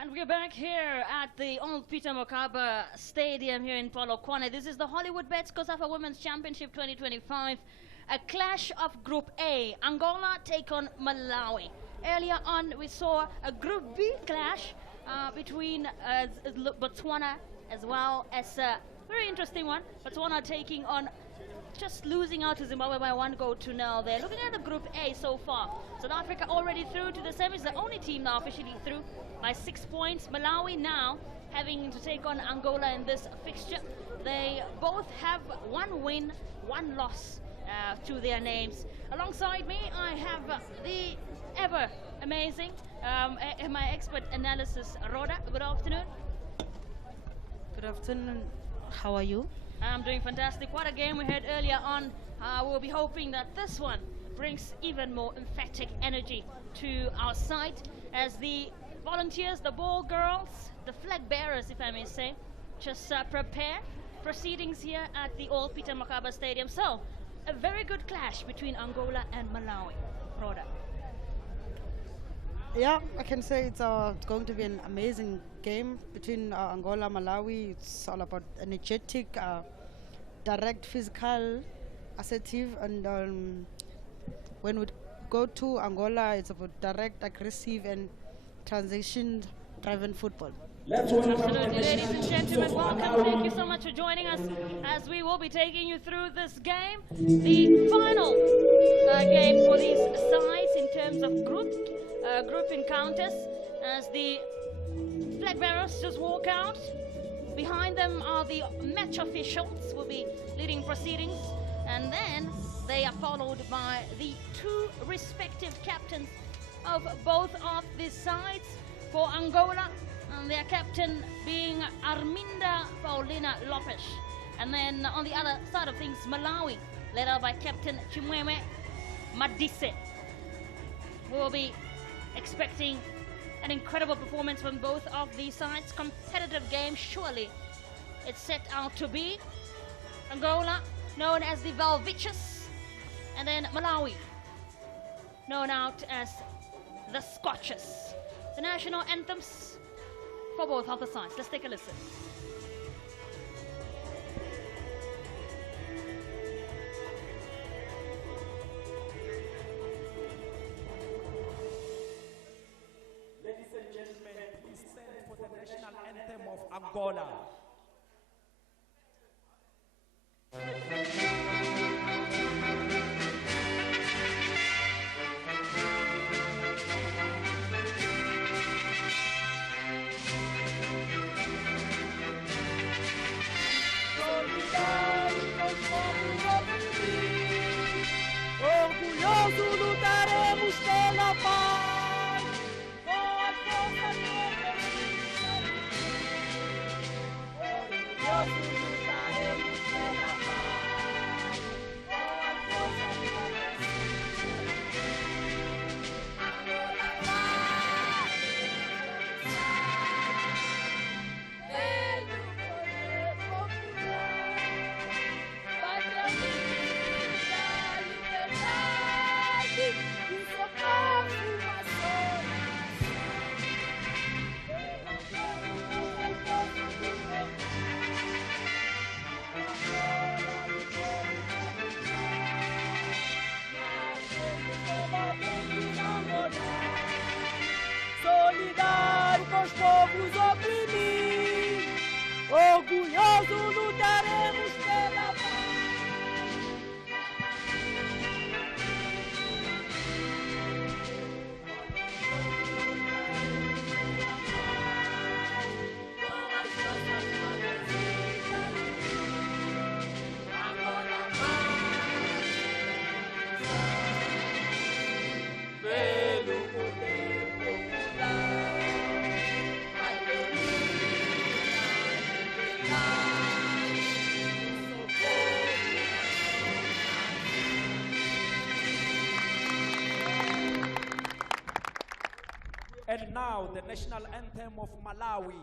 And we're back here at the old Peter Mokaba Stadium here in Polokwane. This is the HOLLYWOODBETS COSAFA Women's Championship 2025. A clash of Group A. Angola take on Malawi. Earlier on, we saw a Group B clash between Botswana as well as a very interesting one. Botswana taking on, just losing out to Zimbabwe by 1-0 there. Looking at the Group A so far, South Africa already through to the semis, the only team now officially through by 6 points. Malawi now having to take on Angola in this fixture. They both have 1 win, 1 loss to their names. Alongside me, I have the ever amazing, my expert analysis, Rhoda. Good afternoon. Good afternoon. How are you? I'm doing fantastic. What a game we had earlier on. We'll be hoping that this one brings even more emphatic energy to our side as the volunteers, the ball girls, the flag bearers, if I may say, just prepare proceedings here at the old Peter Mokaba Stadium. So, a very good clash between Angola and Malawi. Rhoda. Yeah, I can say it's going to be an amazing game between Angola and Malawi. It's all about energetic, direct, physical, assertive, and when we go to Angola, it's about direct, aggressive, and transition-driven football. Absolutely, ladies and gentlemen, welcome. Thank you so much for joining us as we will be taking you through this game. The final game for these sides in terms of group encounters as the flag bearers just walk out. Behind them are the match officials who will be leading proceedings, and then they are followed by the 2 respective captains of both of these sides. For Angola, and their captain being Arminda Paulina Lopes. And then on the other side of things, Malawi, led out by Captain Chimwemwe Madise. We'll be expecting an incredible performance from both of these sides. Competitive game, surely it's set out to be. Angola, known as the Valviches, and then Malawi, known out as the Scotches. The national anthems for both of the sides. Let's take a listen. Ladies and gentlemen, please stand for the national anthem of Angola. Orgulhoso lutaremos pela paz, com a força orgulhoso lutaremos pela paz, com a força Angola vai, velho poder popular, pátria linda, liberdade, e socorro a sua solidário com os povos oprimidos, orgulhoso lutaremos pela paz. And now, the national anthem of Malawi.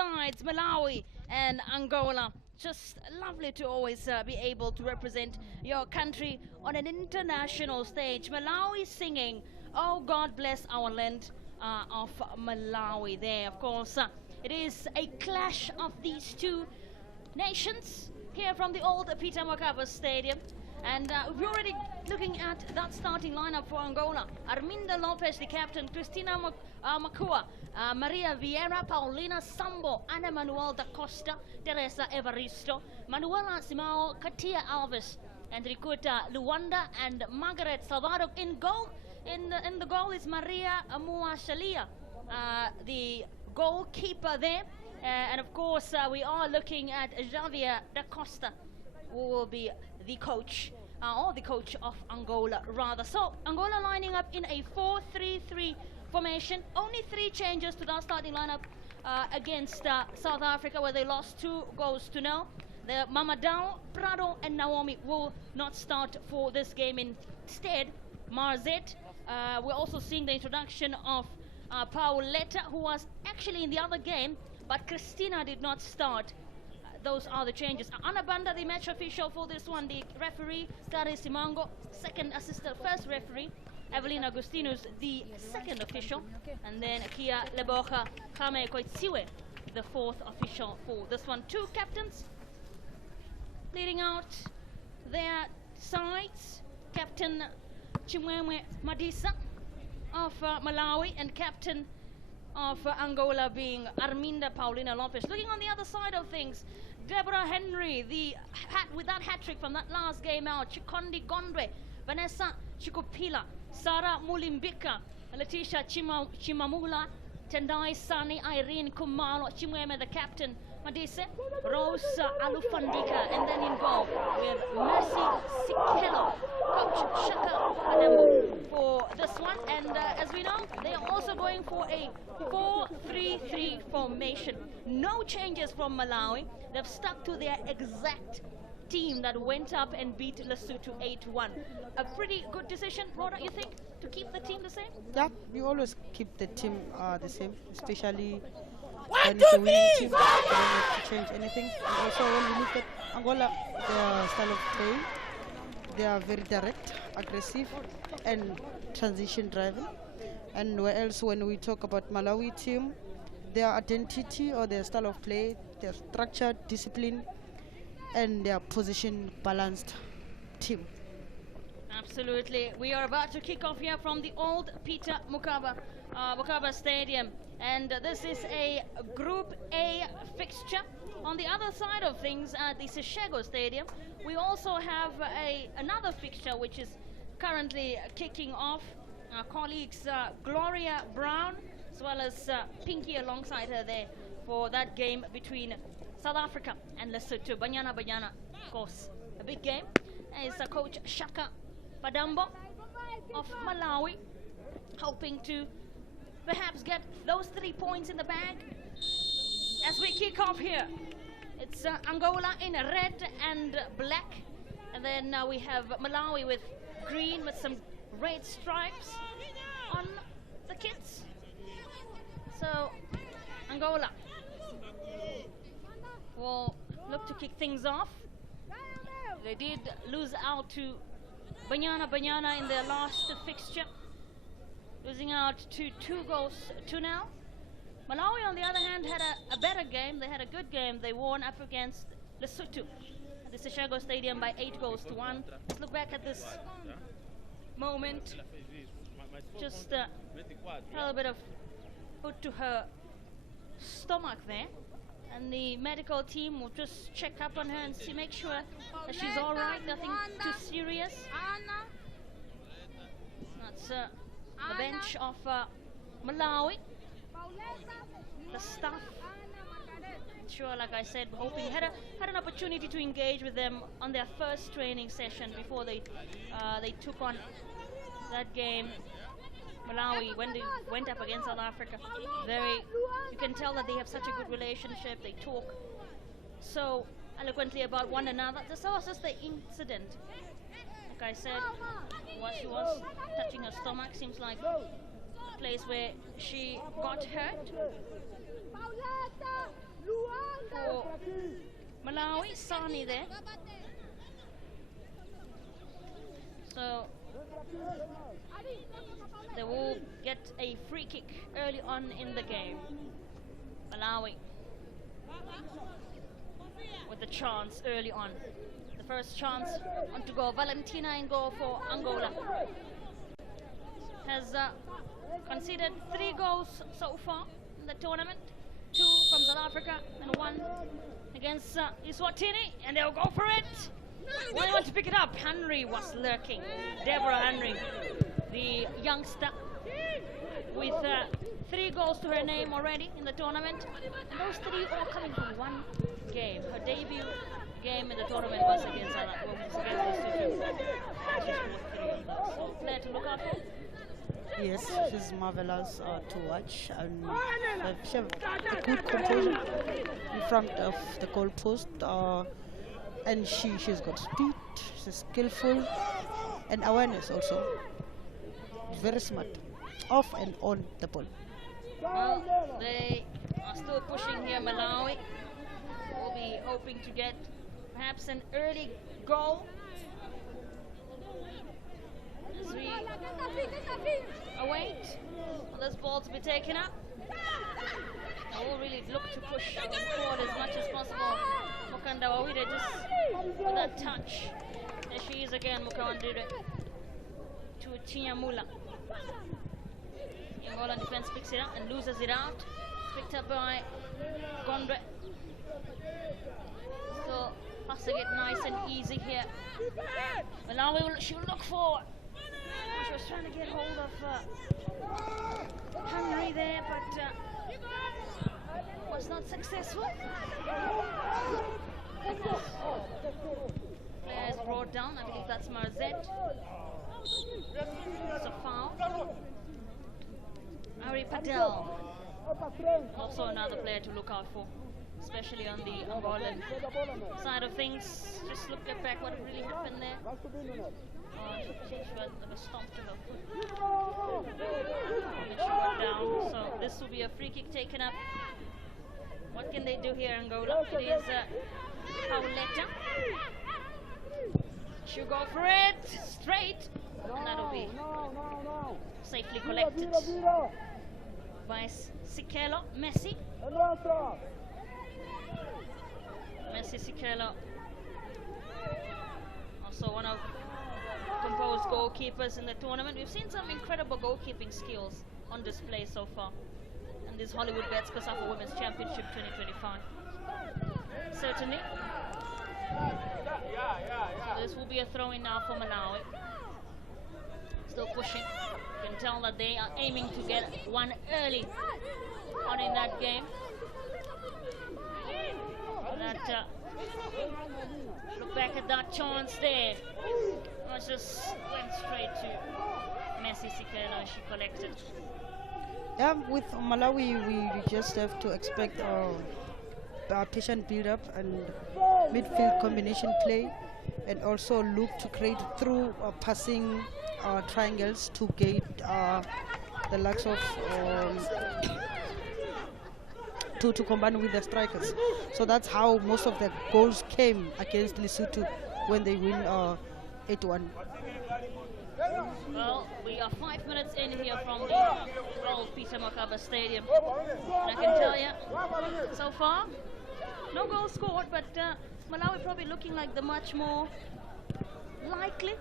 sides, Malawi and Angola. Just lovely to always be able to represent your country on an international stage. Malawi singing, "Oh God Bless Our Land" of Malawi there. Of course, it is a clash of these two nations here from the old Peter Mokaba Stadium. And we're already looking at that starting lineup for Angola. Arminda Lopez, the captain, Cristina Makua, Maria Vieira, Paulina Sambo, Ana Manuel da Costa, Teresa Evaristo, Manuela Simao, Katia Alves, Enricuta Luanda, and Margaret Salvador in goal. In the goal is Maria Amua Shalia, the goalkeeper there. And of course, we are looking at Javier da Costa, who will be the coach, or the coach of Angola rather. So Angola lining up in a 4-3-3 formation. Only 3 changes to that starting lineup against South Africa, where they lost 2 goals to 0. The Mamadou, Prado and Naomi will not start for this game. Instead, Marzet. We're also seeing the introduction of Pauletta, who was actually in the other game, but Christina did not start. Those are the changes. Ana Banda, the match official for this one. The referee, Kari Simango, second assistant, first referee. Evelyn Agustinus, the second official. And then Kia Lebocha Kame Koitsiwe, the fourth official for this one. 2 captains leading out their sides. Captain Chimwemwe Madisa of Malawi, and captain of Angola being Arminda Paulina Lopez. Looking on the other side of things, Deborah Henry, with that hat-trick from that last game out. Chikondi Gondwe, Vanessa Chikupila, Sarah Mulimbika, Letitia Chimamula, Tendai Sani, Irene Kumalo, Chimweme the captain, Madise, Rose Alufandika, and then in goal with Mercy Sikelo, Coach Shaka Padembo for this one. And as we know, they are also going for a 4-3-3 formation. No changes from Malawi. They've stuck to their exact team that went up and beat Lesotho 8-1. A pretty good decision, Rhoda, you think, to keep the team the same? Yeah, we always keep the team the same, especially when it's a winning team. We don't have to change anything. And also, when we look at Angola, their style of play, they are very direct, aggressive, and transition driven. And where else, when we talk about Malawi team, their identity or their style of play, their structure, discipline, and their position balanced team. Absolutely. We are about to kick off here from the old Peter Mokaba Stadium. And this is a Group A fixture. On the other side of things, at the Seshego Stadium, we also have another fixture which is currently kicking off. Our colleagues Gloria Brown as well as Pinky alongside her there for that game between South Africa and Lesotho. Banyana, of course, a big game. Is Coach Shaka Padambo of Malawi hoping to perhaps get those 3 points in the bag as we kick off here. It's Angola in red and black, and then we have Malawi with green with some red stripes on the kits. So Angola will look to kick things off. They did lose out to Banyana in their last fixture, losing out to 2 goals to 0. Malawi, on the other hand, had a better game. They had a good game. They won up against Lesotho at the Seshego Stadium by 8 goals to 1. Let's look back at this moment. Just a little bit of put to her stomach there. And the medical team will just check up on her and make sure that she's all right, nothing too serious. That's the bench of Malawi. The staff, sure, like I said, hoping had an opportunity to engage with them on their first training session before they took on that game. Malawi, when they went up against South Africa, you can tell that they have such a good relationship. They talk so eloquently about one another. This was just the incident. Like I said, she was touching her stomach. Seems like the place where she got hurt. for Malawi. Sani there. So they will get a free kick early on in the game. Malawi with the chance early on. The first chance on to go. Valentina in goal for Angola. Has conceded 3 goals so far in the tournament. 2 from South Africa and 1 against Eswatini, and they'll go for it. Only one to pick it up. Henry was lurking. Deborah Henry, the youngster, with 3 goals to her name already in the tournament. And those 3 all coming from 1 game. Her debut game in the tournament was against Substitutions. She scored 3 of those. So player to look out for. Yes, she's marvelous to watch, and she has a good composure in front of the goal post, and she's got speed, she's skillful, and awareness also. Very smart, off and on the ball. Well, they are still pushing here. Malawi will be hoping to get perhaps an early goal. As we await for this ball to be taken up. I will really look to push forward as much as possible. Mukanda Wawire just with that touch. There she is again, Mukawandire to Chinyamula. Angola defense picks it up and loses it out. Picked up by Gondwe. So passing it nice and easy here. Malawi she'll look forward. She was trying to get hold of Henry there, but was not successful. Player is brought down. I believe that's Marzet. It's a foul. Ari Patel, also another player to look out for, especially on the Angolan side of things. Just look back what really happened there. She was stomped to her foot. And she got down. So this will be a free kick taken up. What can they do here, Angola? It is Pauletta. She'll go for it straight, and that'll be safely collected by Sikelo. Messi Sikelo, also one of composed goalkeepers in the tournament. We've seen some incredible goalkeeping skills on display so far in this HOLLYWOODBETS COSAFA Women's Championship 2025. Certainly. So this will be a throw-in now for Malawi. Still pushing. You can tell that they are aiming to get one early on in that game. That look back at that chance there. It just went straight to Messi Sikela. She collected. Yeah, with Malawi, we just have to expect patient build-up and midfield combination play, and also look to create through passing triangles to gate the likes of to combine with the strikers. So that's how most of the goals came against Lesotho when they win 8-1. Well, we are 5 minutes in here from the old Peter Mokaba Stadium. And I can tell you, so far, no goals scored, but Malawi probably looking like the much more likely.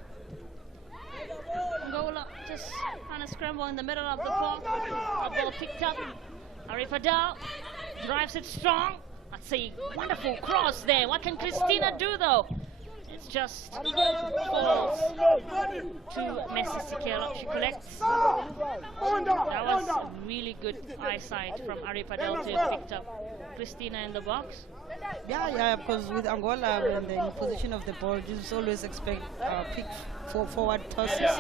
Angola just kind of scramble in the middle of the park. A ball picked up. Arifadal drives it strong. That's a wonderful cross there. What can Christina do though? It's just falls to Messi Sikela. She collects. That was really good eyesight from Arifadal to have picked up Christina in the box. Yeah, because with Angola, when they're in position of the ball, you just always expect pick forward tosses.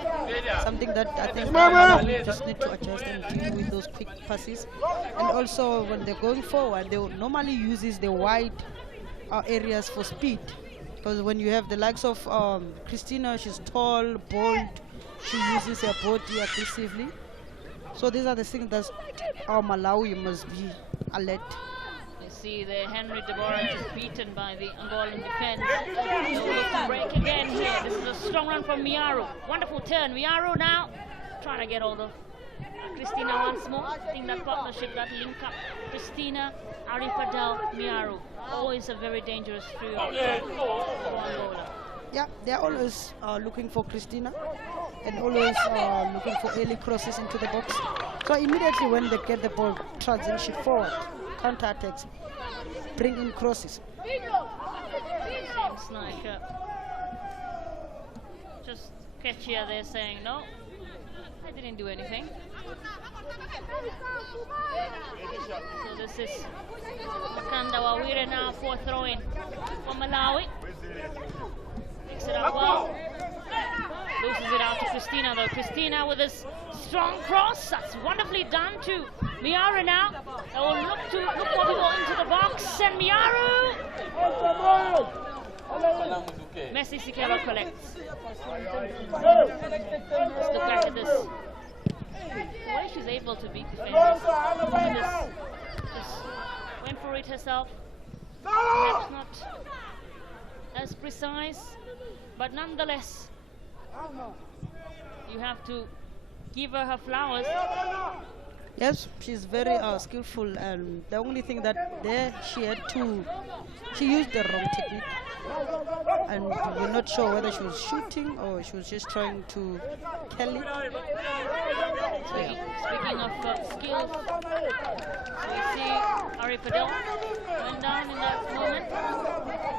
Something that I think Malawi just need to adjust and deal with those quick passes. And also, when they're going forward, they normally uses the wide areas for speed. Because when you have the likes of Christina, she's tall, bold, she uses her body aggressively. So these are the things that our Malawi must be alert. Yes, see there Henry Deborah just beaten by the Angolan defense. They will look to break again here. This is a strong run from Miaru. Wonderful turn. Miaru now trying to get hold of Christina once more. I think that partnership, that link up. Christina, Aripadel, Miaru. Always a very dangerous trio for Angola. Yeah, they're always looking for Christina and always looking for early crosses into the box. So immediately when they get the ball, transition forward, counter-attacks, bring in crosses. Seems like just Ketchia there saying, no, I didn't do anything. So this is Makanda Wawire now for throwing for Malawi. Picks it up well. Loses it out to Christina though. Christina with this strong cross. That's wonderfully done to Miaru now. They will look for people into the box. And Miaru! Messi Sikela collects. Let's look back at this. The way she's able to beat defenders. Just went for it herself. Perhaps not as precise, but nonetheless, you have to give her flowers. Yes, she's very skillful, and the only thing that there she used the wrong technique, and we're not sure whether she was shooting or she was just trying to kill it. Speaking of skills, we see Aripadel went down in that moment.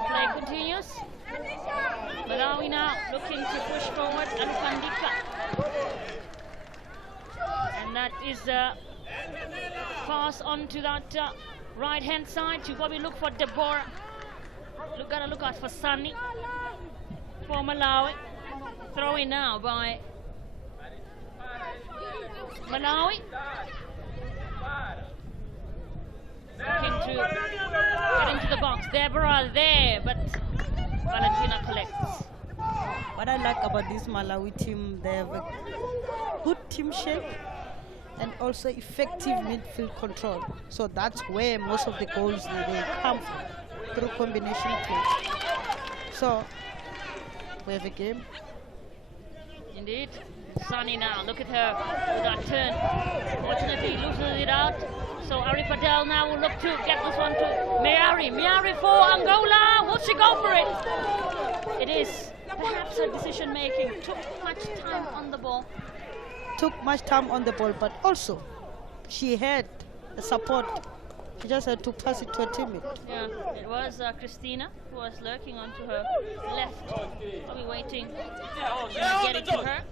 Play continues. Malawi now looking to push forward and Kandika. And that is a pass on to that right hand side to probably look for Deborah. Gotta look out for Sunny for Malawi. Throw in now by Malawi. Looking to get into the box. Deborah there, but Valentina collects. What I like about this Malawi team, they have a good team shape and also effective midfield control. So that's where most of the goals they come from, through combination play. So we have a game. Indeed. Sunny now, look at her with that turn. Fortunately loses it out. So Aripadel now will look to get this one to Miari. Miari for Angola. Will she go for it? It is perhaps her decision making. Took much time on the ball. Took much time on the ball, but also she had the support. She just had to pass it to a teammate. Yeah, it was Christina who was lurking onto her left. Probably waiting to get it to her.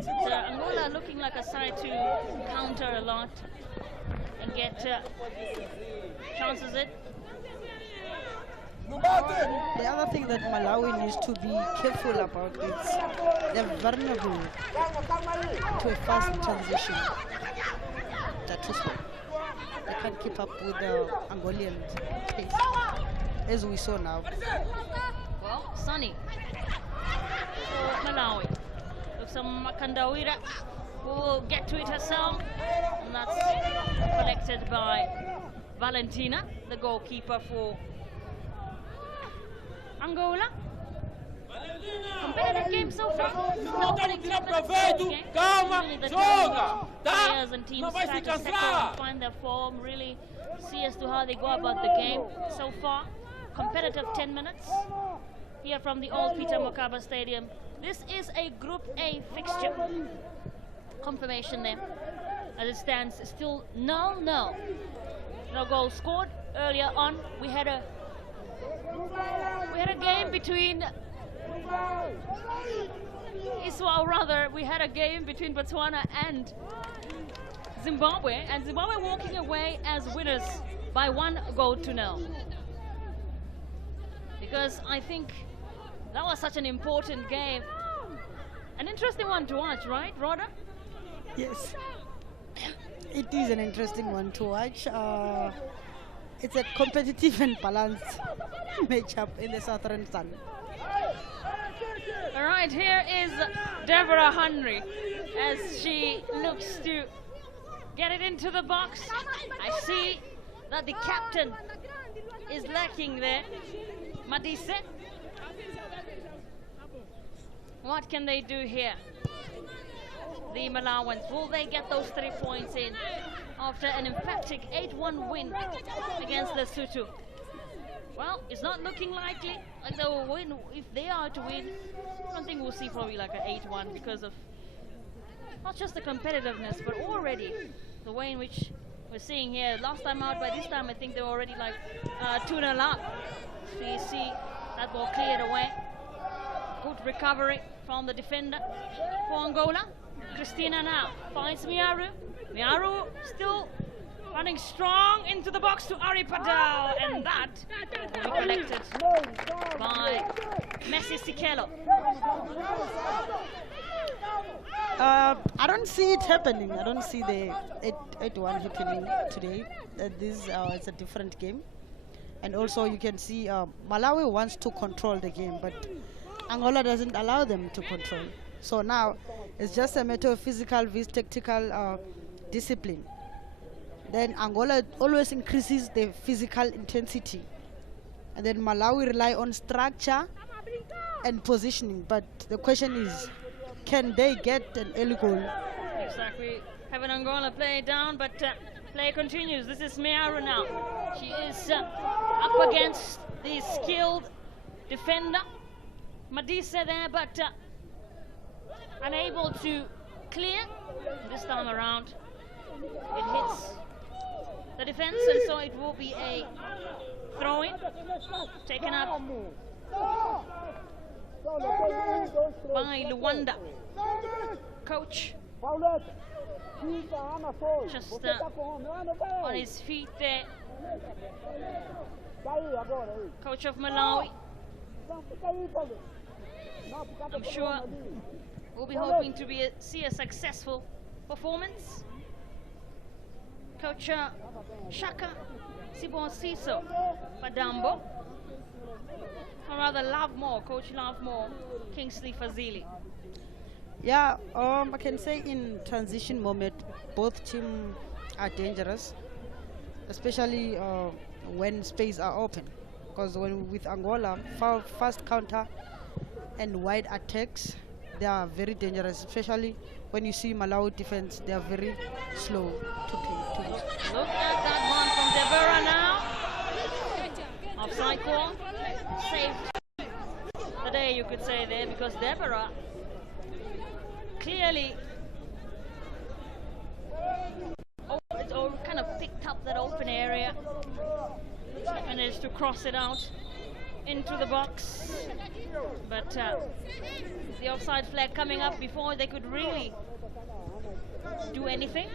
Angola looking like a side to counter a lot and get chances it. The other thing that Malawi needs to be careful about is they're vulnerable to a fast transition. That is why they can't keep up with the Angolian pace, as we saw now. Well, Sunny for Malawi. Looks like Makandawira who will get to it herself, and that's collected by Valentina, the goalkeeper for Angola. Competitive game so far. Players and teams try to settle and find their form, really see as to how they go about the game so far. Competitive 10 minutes here from the old Peter Mokaba Stadium. This is a Group A fixture. Confirmation there. As it stands, still 0-0. No goal scored. Earlier on, we had a game between we had a game between Botswana and Zimbabwe walking away as winners by 1-0. Because I think that was such an important game. An interesting one to watch, right, Rhoda? Yes, it is an interesting one to watch. It's a competitive and balanced matchup in the Southern Sun. All right, here is Deborah Henry as she looks to get it into the box. I see that the captain is lacking there. Madise. What can they do here? The Malawans, will they get those 3 points in after an emphatic 8-1 win against Lesotho? Well, it's not looking likely like they will win. If they are to win, I don't think we'll see probably like an 8-1 because of not just the competitiveness, but already the way in which we're seeing here. Last time out, by this time I think they were already like 2-0 up. So you see that ball cleared away. Good recovery from the defender for Angola. Christina now finds Miaru. Miaru still running strong into the box to Ari Padal, and that will be collected by Messi Sikelo. I don't see it happening. I don't see the 8-1 happening today. It's a different game. And also you can see Malawi wants to control the game, but Angola doesn't allow them to control. So now it's just a matter of physical versus tactical discipline. Then Angola always increases the physical intensity. And then Malawi rely on structure and positioning. But the question is, can they get an early goal? Exactly. Have an Angola play down, but play continues. This is Miaru now. She is up against the skilled defender. Madise there, but unable to clear. This time around, it hits the defense, and so it will be a throw-in taken up by Luanda. Coach just on his feet there. Coach of Malawi. I'm sure we'll be hoping to see a successful performance. Coach Shaka Sibonsiso Padambo, or rather Lovemore, Coach Lovemore, Kingsley Fazili. Yeah, I can say in transition moment, both teams are dangerous, especially when space are open. Because with Angola, fast counter and wide attacks, they are very dangerous, especially when you see Malawi defense, they are very slow to play. Look at that one from Deborah now. Offside call. Saved the day, you could say there, because Deborah clearly kind of picked up that open area, managed to cross it out into the box, but the offside flag coming up before they could really do anything.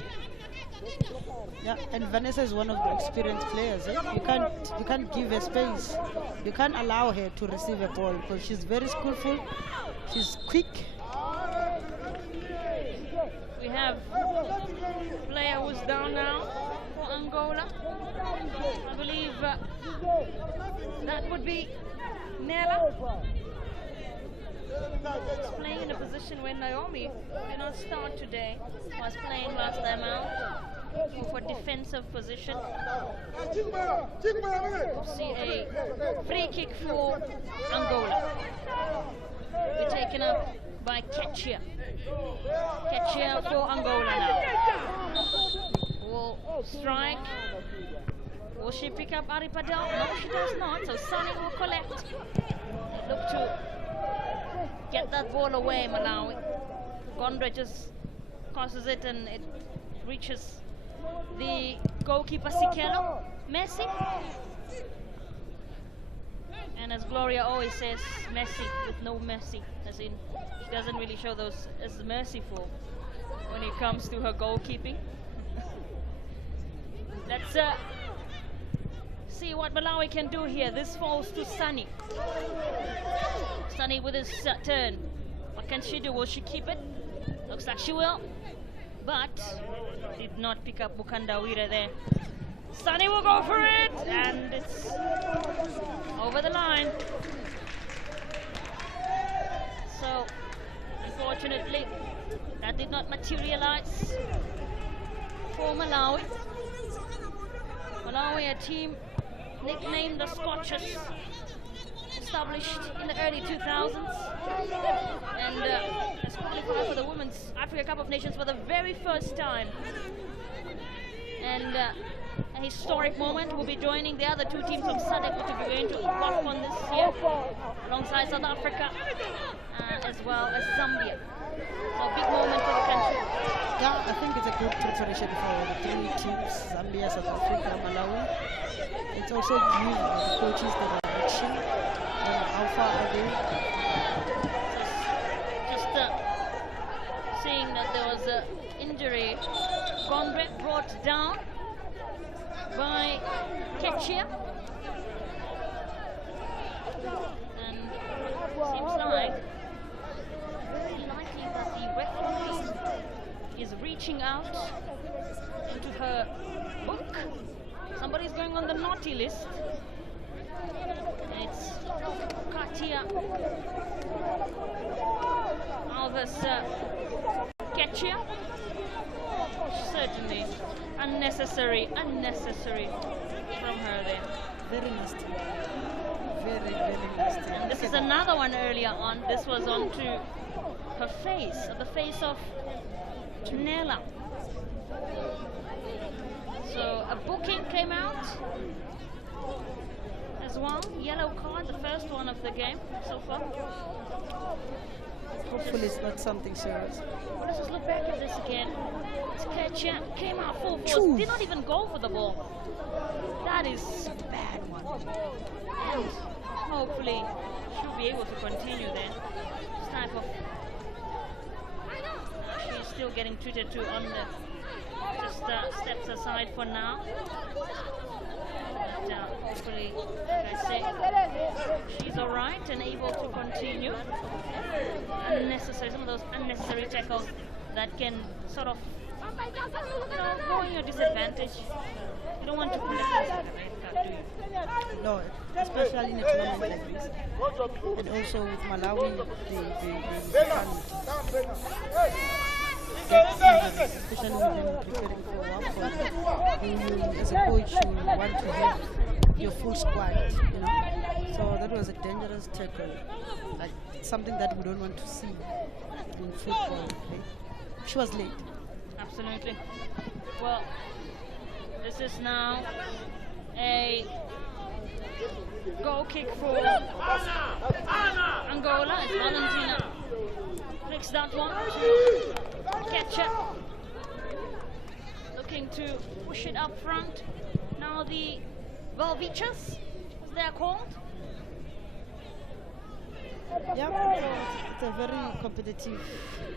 Yeah, and Vanessa is one of the experienced players. You can't give her space. You can't allow her to receive a ball because she's very skillful. She's quick. We have a player who's down now for Angola. I believe that would be Nella. She's playing in a position where Naomi did not start today. Was playing last time out for defensive position. We'll see a free kick for Angola. Be taken up by Ketchia. Ketchia for Angola now. Will strike. Will she pick up Ari Padal? No, she does not. So Sonny will collect. Look to get that ball away, Malawi. Gondra just crosses it and it reaches the goalkeeper Sikelo. Messi. And as Gloria always says, Messi with no mercy. As in, she doesn't really show those as merciful when it comes to her goalkeeping. Let's see what Malawi can do here. This falls to Sunny. Sunny with his turn. What can she do? Will she keep it? Looks like she will. But did not pick up Bukandawira there. Sunny will go for it, and it's over the line. So, unfortunately, that did not materialize for Malawi. Malawi, a team nicknamed the Scotchers, established in the early 2000s, and has qualified for the Women's Africa Cup of Nations for the very first time. And a historic moment. Will be joining the other two teams from SADC, which will be going to WAFCON this year, alongside South Africa, as well as Zambia. So a big moment for the country. Yeah, I think it's a good preparation for the three teams, Zambia, South Africa, Malawi. It's also give the coaches the direction on how far are they. Just seeing that there was an injury brought down by Ketchia. And seems like likely that the referee is reaching out into her book. Somebody's going on the naughty list. And it's Katia Alves Ketchia. Certainly unnecessary from her there. Very nasty. Very nasty. And this is another one earlier on. This was onto her face, the face of Nella. So a booking came out as well. Yellow card, the first one of the game so far. Hopefully it's not something serious. Well, let's just look back at this again. Ketchia came out full force, did not even go for the ball. That is a bad one. And hopefully she'll be able to continue then. This type of... she's still getting treated to on the... just steps aside for now. But hopefully, like I say, she's alright and able to continue. Some of those unnecessary tackles that can sort of, go in your disadvantage. You don't want to put a red card, do you? No, especially in a tournament like this. And also with Malawi, they can't get injuries, especially with them preparing for WAFCON. As a coach, you want to have your full squad, you know. So that was a dangerous tackle, like something that we don't want to see in football. Okay? She was late. Absolutely. Well, this is now a goal kick for Angola. It's Valentina flicks that one to Ketchup, looking to push it up front. Now the Valvichas, as they are called. Yeah, it's a very competitive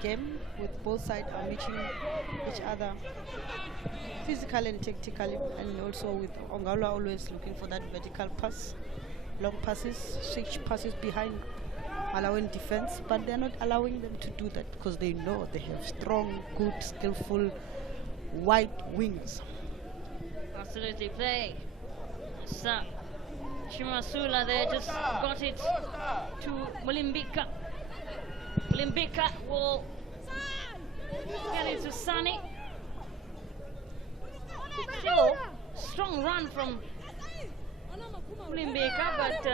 game with both sides are matching each other physically and tactically, and also with Angola always looking for that vertical pass, long passes, switch passes behind Malawian defense, but they're not allowing them to do that because they know they have strong, good, skillful, wide wings. Absolutely play. So, Shimasula there just got it to Mulimbika. Mulimbika will get it to Sunny. Still, strong run from Mulimbika, but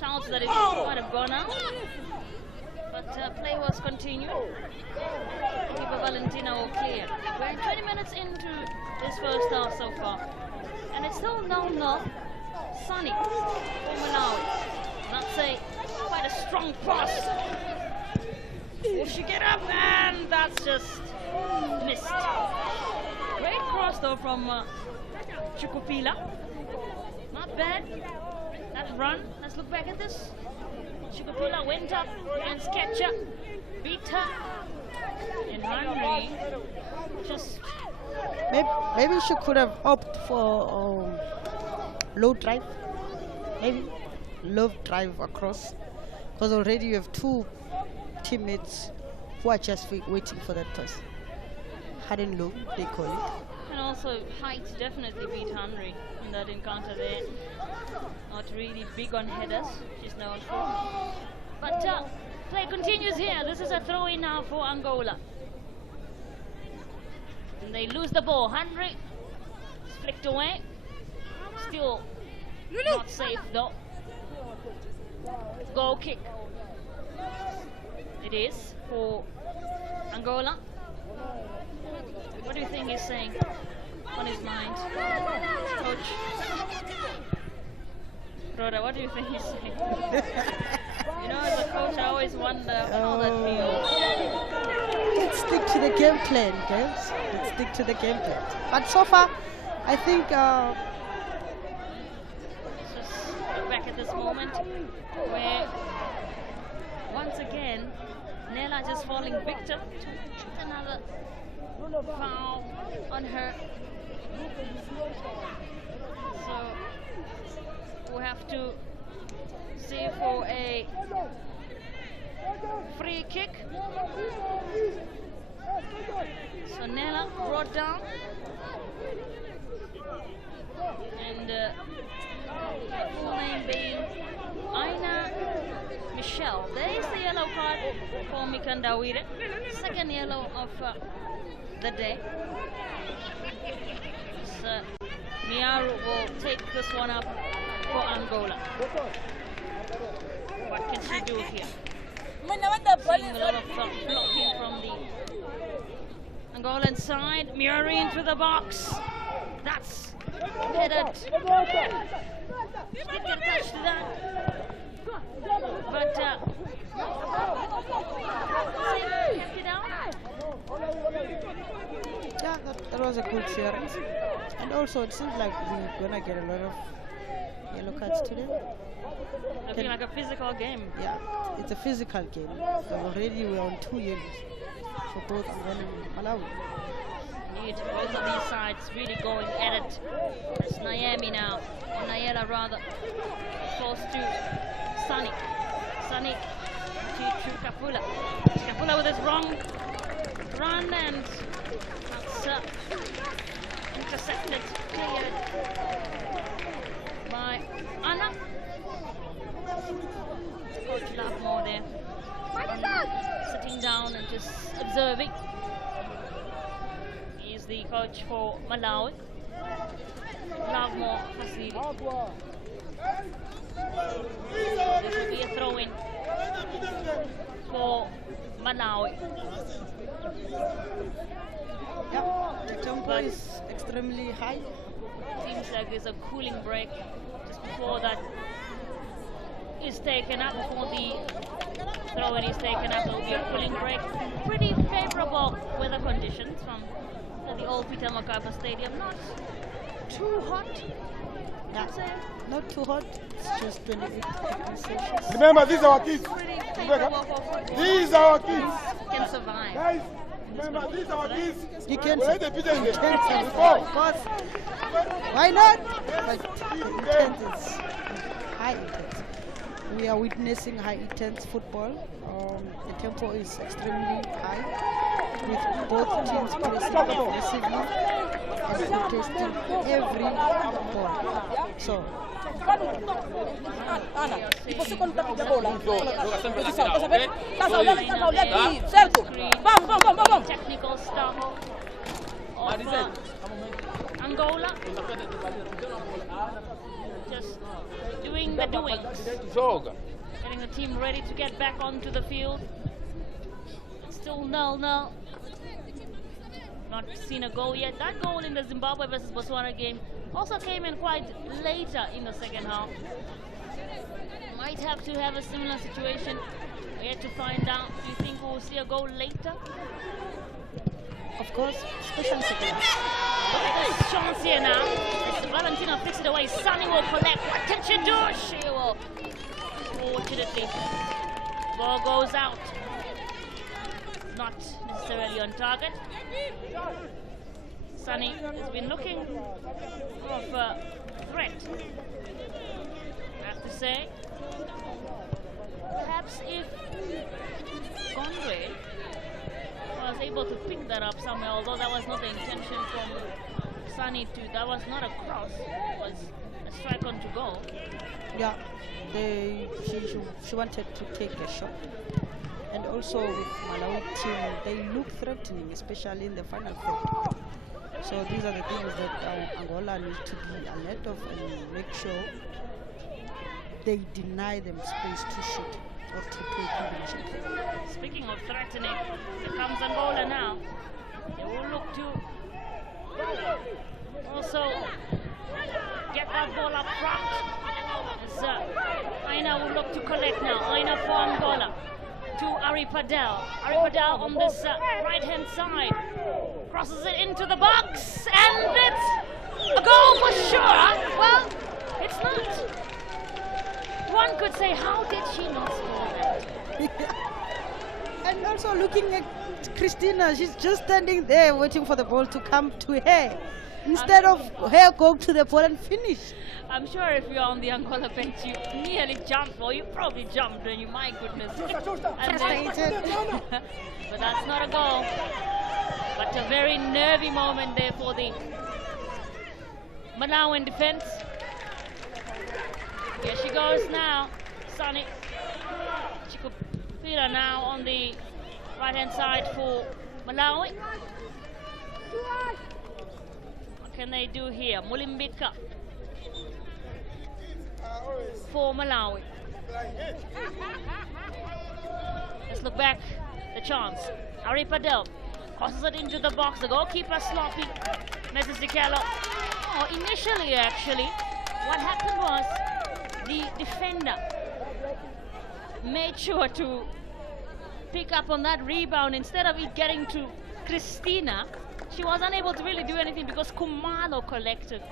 shouts that it might have gone out. But play was continued. Keeper Valentina will clear. We're 20 minutes into this first half so far. And it's still 0-0. Sunny for Malawi. That's quite a strong cross. Will she get up? And that's just missed. Great cross though from Chukupila. Not bad. That run. Let's look back at this. Chukupila went up against Ketchup. Beat her. And Henry just... Maybe she could have opted for low drive. Maybe low drive across, because already you have two teammates who are just waiting for that toss. Hard and low, they call it. And also height definitely beat Henry in that encounter there. Not really big on headers, she's known for. But play continues here. This is a throw-in now for Angola. And they lose the ball. Henry flicked away. Still not safe though. Goal kick. It is for Angola. What do you think he's saying on his mind? Coach? Rhoda, what do you think he's saying? You know, as a coach, I always wonder how that feels. Let's stick to the game plan, guys. Let's stick to the game plan. But so far, I think Let's just look back at this moment where, once again, Nella just falling victim to another foul on her. So we have to see for a free kick. So Nella brought down, and full name being Aina Michelle. There is the yellow card for Mikandawire, second yellow of the day. So Miaru will take this one up for Angola. What can she do here? Seeing a lot of blocking from the Angolan side. Miaru into the box. That's headed. She didn't get touched to that. But kept it out. yeah, that was a good clearance. And also, it seems like we're gonna get a lot of yellow cards today. Looking like a physical game. Yeah, it's a physical game. Already we're on 2 yellows for both Angola and Malawi. Need both of these sides really going at it. It's Naomi now, or Nayela rather, forced to Sunny. Sunny to Kapula. Kapula with his wrong run, and that's intercepted, cleared by Anna. Coach Lovemoore there, sitting down and just observing. He's the coach for Malawi. Lovemoore proceeding. This will be a throw-in for Malawi. Yeah, the tempo is extremely high. Seems like there's a cooling break just before that is taken up, before the throw-in is taken up. There will be a cooling break. Pretty favorable weather conditions from the old Peter Mokaba Stadium. Not too hot, Yeah, I'd say. not too hot. It's just 28 degrees Celsius. Remember, these are our kids. Pretty favorable for football. These are our kids. Can survive. Guys, remember, these are our kids. You can Where they beat them in the of before. course. Why not? But the intent is high intense. We are witnessing high intense football. The tempo is extremely high, with both teams pressing aggressively and contesting every ball. So Ana, e você quando tá com a bola? Posição, tá sabendo? Tá olhando aqui, certo? Vamos. Technical stuff of Angola. Just doing the doings. Getting the team ready to get back onto the field. Still 0-0. Not seen a goal yet. That goal in the Zimbabwe versus Botswana game also came in quite later in the second half. Might have to have a similar situation. We have to find out. Do you think we'll see a goal later? of course, especially second half. Look at this chance here now. As Valentina flicks it away. Sunny will collect. What can she do? She will. Fortunately, ball goes out. Not necessarily on target. Sunny has been looking of a threat, I have to say. Perhaps if Conway was able to pick that up somewhere, although that was not the intention from Sunny to, that was not a cross, it was a strike on to goal. Yeah, she wanted to take a shot. And also with Malawi team, they look threatening, especially in the final third. So these are the things that Angola needs to be alert of and make sure they deny them space to shoot or to play combination. Speaking of threatening, here comes Angola now. They will look to also get that ball up front. As Aina will look to collect now. Aina for Angola to Ari Padel. Ari Padel on this right-hand side. Crosses it into the box, and it's a goal for sure. Well, it's not. One could say, how did she not score that? And also looking at Christina, she's just standing there waiting for the ball to come to her. Instead of her going to the ball and finish. I'm sure if you're on the Angola bench, you nearly jumped, or you probably jumped when you, my goodness. And then, but that's not a goal. But a very nervy moment there for the Malawian defense. Here she goes now, Sunny. Chikupira now on the right-hand side for Malawi. What can they do here? Mulimbika for Malawi. Let's look back, the chance. Ari Padel crosses it into the box. The goalkeeper sloppy. Mrs. DiCello. Oh, initially, actually, what happened was the defender made sure to pick up on that rebound. Instead of it getting to Christina, she was unable to really do anything because Kumalo collected.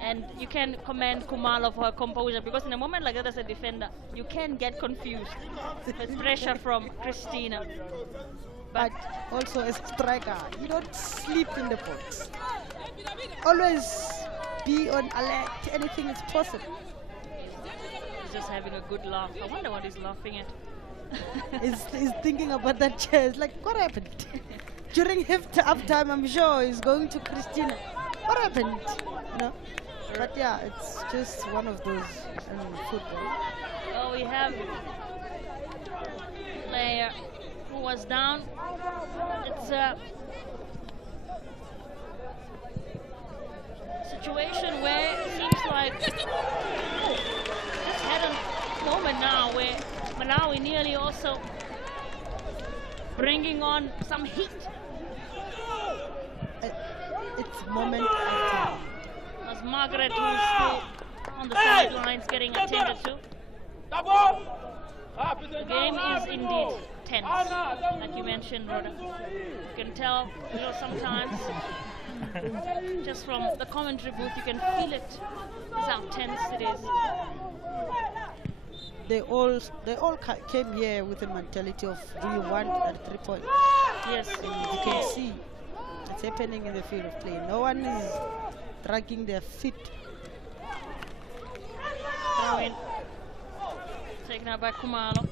And you can commend Kumalo for her composure, because in a moment like that as a defender, you can get confused with pressure from Christina. But also as a striker, you don't sleep in the box. Always be on alert. Anything is possible. He's just having a good laugh. I wonder what he's laughing at. He's thinking about that chair. It's like, what happened? During halftime, I'm sure he's going to Christina. What happened? You know? But yeah, it's just one of those football. Well, we have a player who was down. It's a situation where it seems like just had a moment now where Malawi nearly also bringing on some heat. It's moment after. As Margaret, who's still on the sidelines getting attended to. The game is indeed tense, like you mentioned, Rhoda. You can tell, you know, sometimes just from the commentary booth, you can feel it. Is how tense it is. They all came here with the mentality of, do you want at 3 points? Yes. And you can see it's happening in the field of play. No one is dragging their feet. Throw-in. Taken out by Kumalo.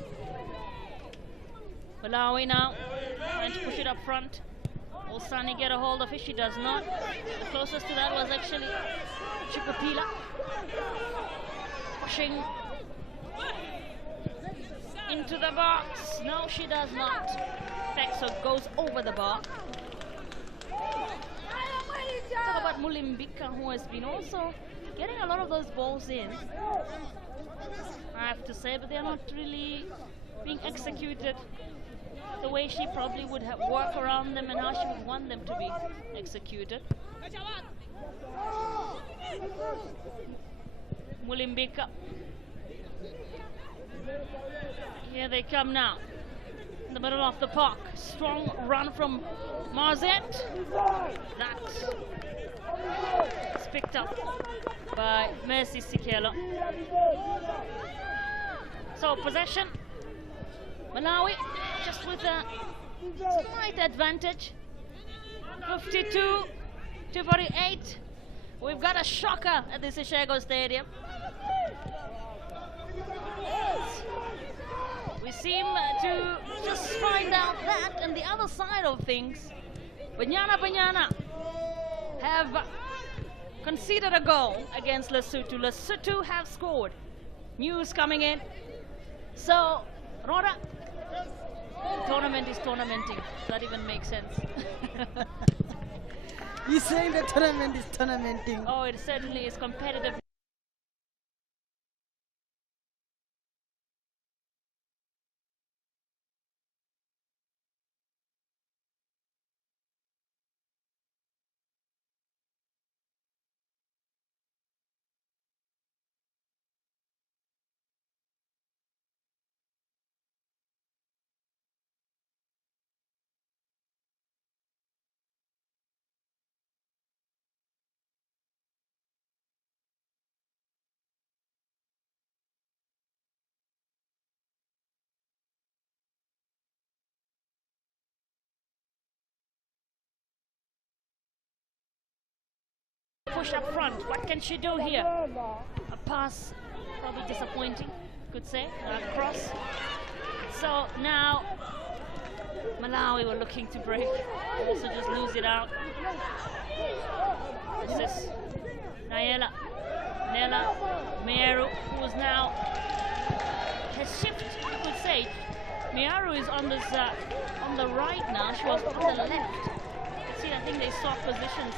Malawi now trying to push it up front. Will Sunny get a hold of it? She does not. The closest to that was actually Chipapila. Pushing into the box. No, she does not. Fexo goes over the bar. Talk about Mulimbika, who has been also getting a lot of those balls in, I have to say, but they're not really being executed the way she probably would have worked around them and how she would want them to be executed. Mulimbika. Here they come now. In the middle of the park. Strong run from Marzette. That's picked up by Mercy Sikelo. So possession. Malawi just with a slight advantage. 52 to 48. We've got a shocker at the Seshego Stadium. We seem to just find out that, and the other side of things, Banyana have conceded a goal against Lesotho. Lesotho have scored. News coming in. So, Rhoda, the tournament is tournamenting. That even makes sense. He's saying the tournament is tournamenting. Oh, it certainly is competitive. Push up front. What can she do here? A pass, probably disappointing, could say. A cross. So now Malawi were looking to break, also just lose it out. This is Nela Meru, who is now has shifted, you could say. Meru is on this on the right now. She was on the left. See, I think they swapped positions.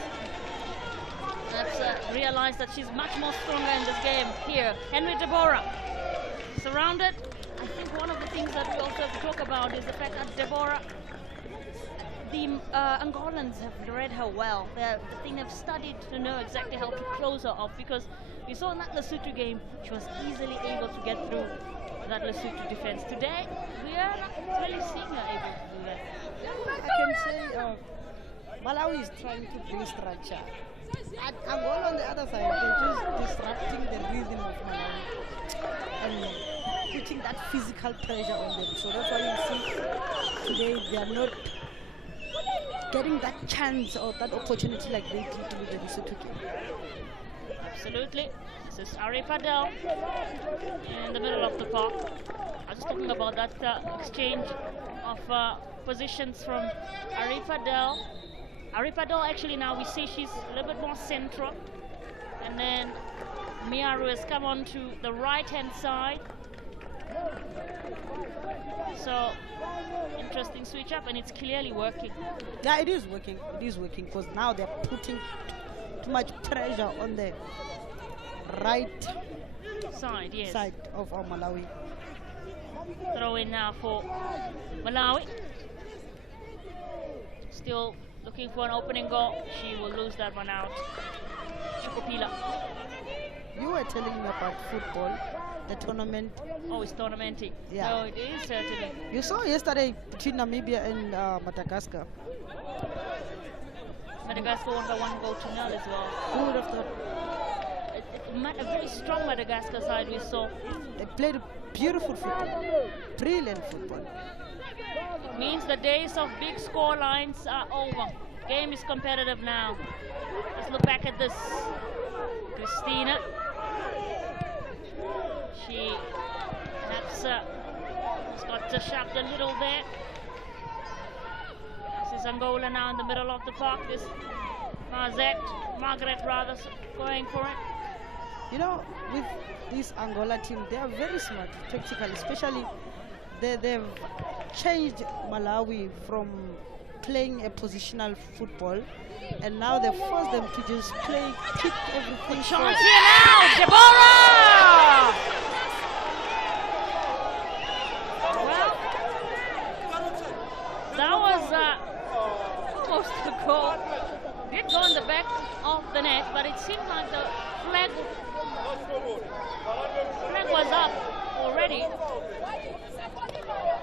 Let's realize that she's much more stronger in this game. Here, Henry Deborah, surrounded. I think one of the things that we also have to talk about is the fact that Deborah, the Angolans have read her well. I think they've studied to know exactly how to close her off, because we saw in that Lesotho game, she was easily able to get through that Lesotho defense. Today, we are not really seeing her able to do that. I can say Malawi is trying to bring structure. At Angola on the other side, they're just disrupting the rhythm of Malawi and putting that physical pressure on them. So that's why you see today they are not getting that chance or that opportunity like they did with the Lesotho game. Absolutely. This is Ari Padel in the middle of the park. I was just talking about that exchange of positions from Ari Padel. Ari Padel, actually now we see she's a little bit more central, and then Meru has come on to the right hand side. So interesting switch up, and it's clearly working. Yeah, it is working. It is working because now they're putting too much pressure on the right Side, yes. side of Malawi. Throw in now for Malawi. Still looking for an opening goal. She will lose that one out. Chukupila. You were telling me about football, the tournament. Oh, it's tournamenting. Yeah. No, it is certainly. You saw yesterday between Namibia and Madagascar. Madagascar won by 1-0 as well. Who would have thought? A very strong Madagascar side we saw. They played beautiful football, brilliant football. It means the days of big score lines are over. Game is competitive now. Let's look back at this. Christina. She perhaps got just shoved a little there. This is Angola now in the middle of the park. This Margaret rather, going for it. You know, with this Angola team, they are very smart tactically, especially they've changed Malawi from playing a positional football, and now they force them to just play, kick everything. Chance here now, Deborah! Well, that was almost a goal. Did go in the back of the net, but it seemed like the flag was up already.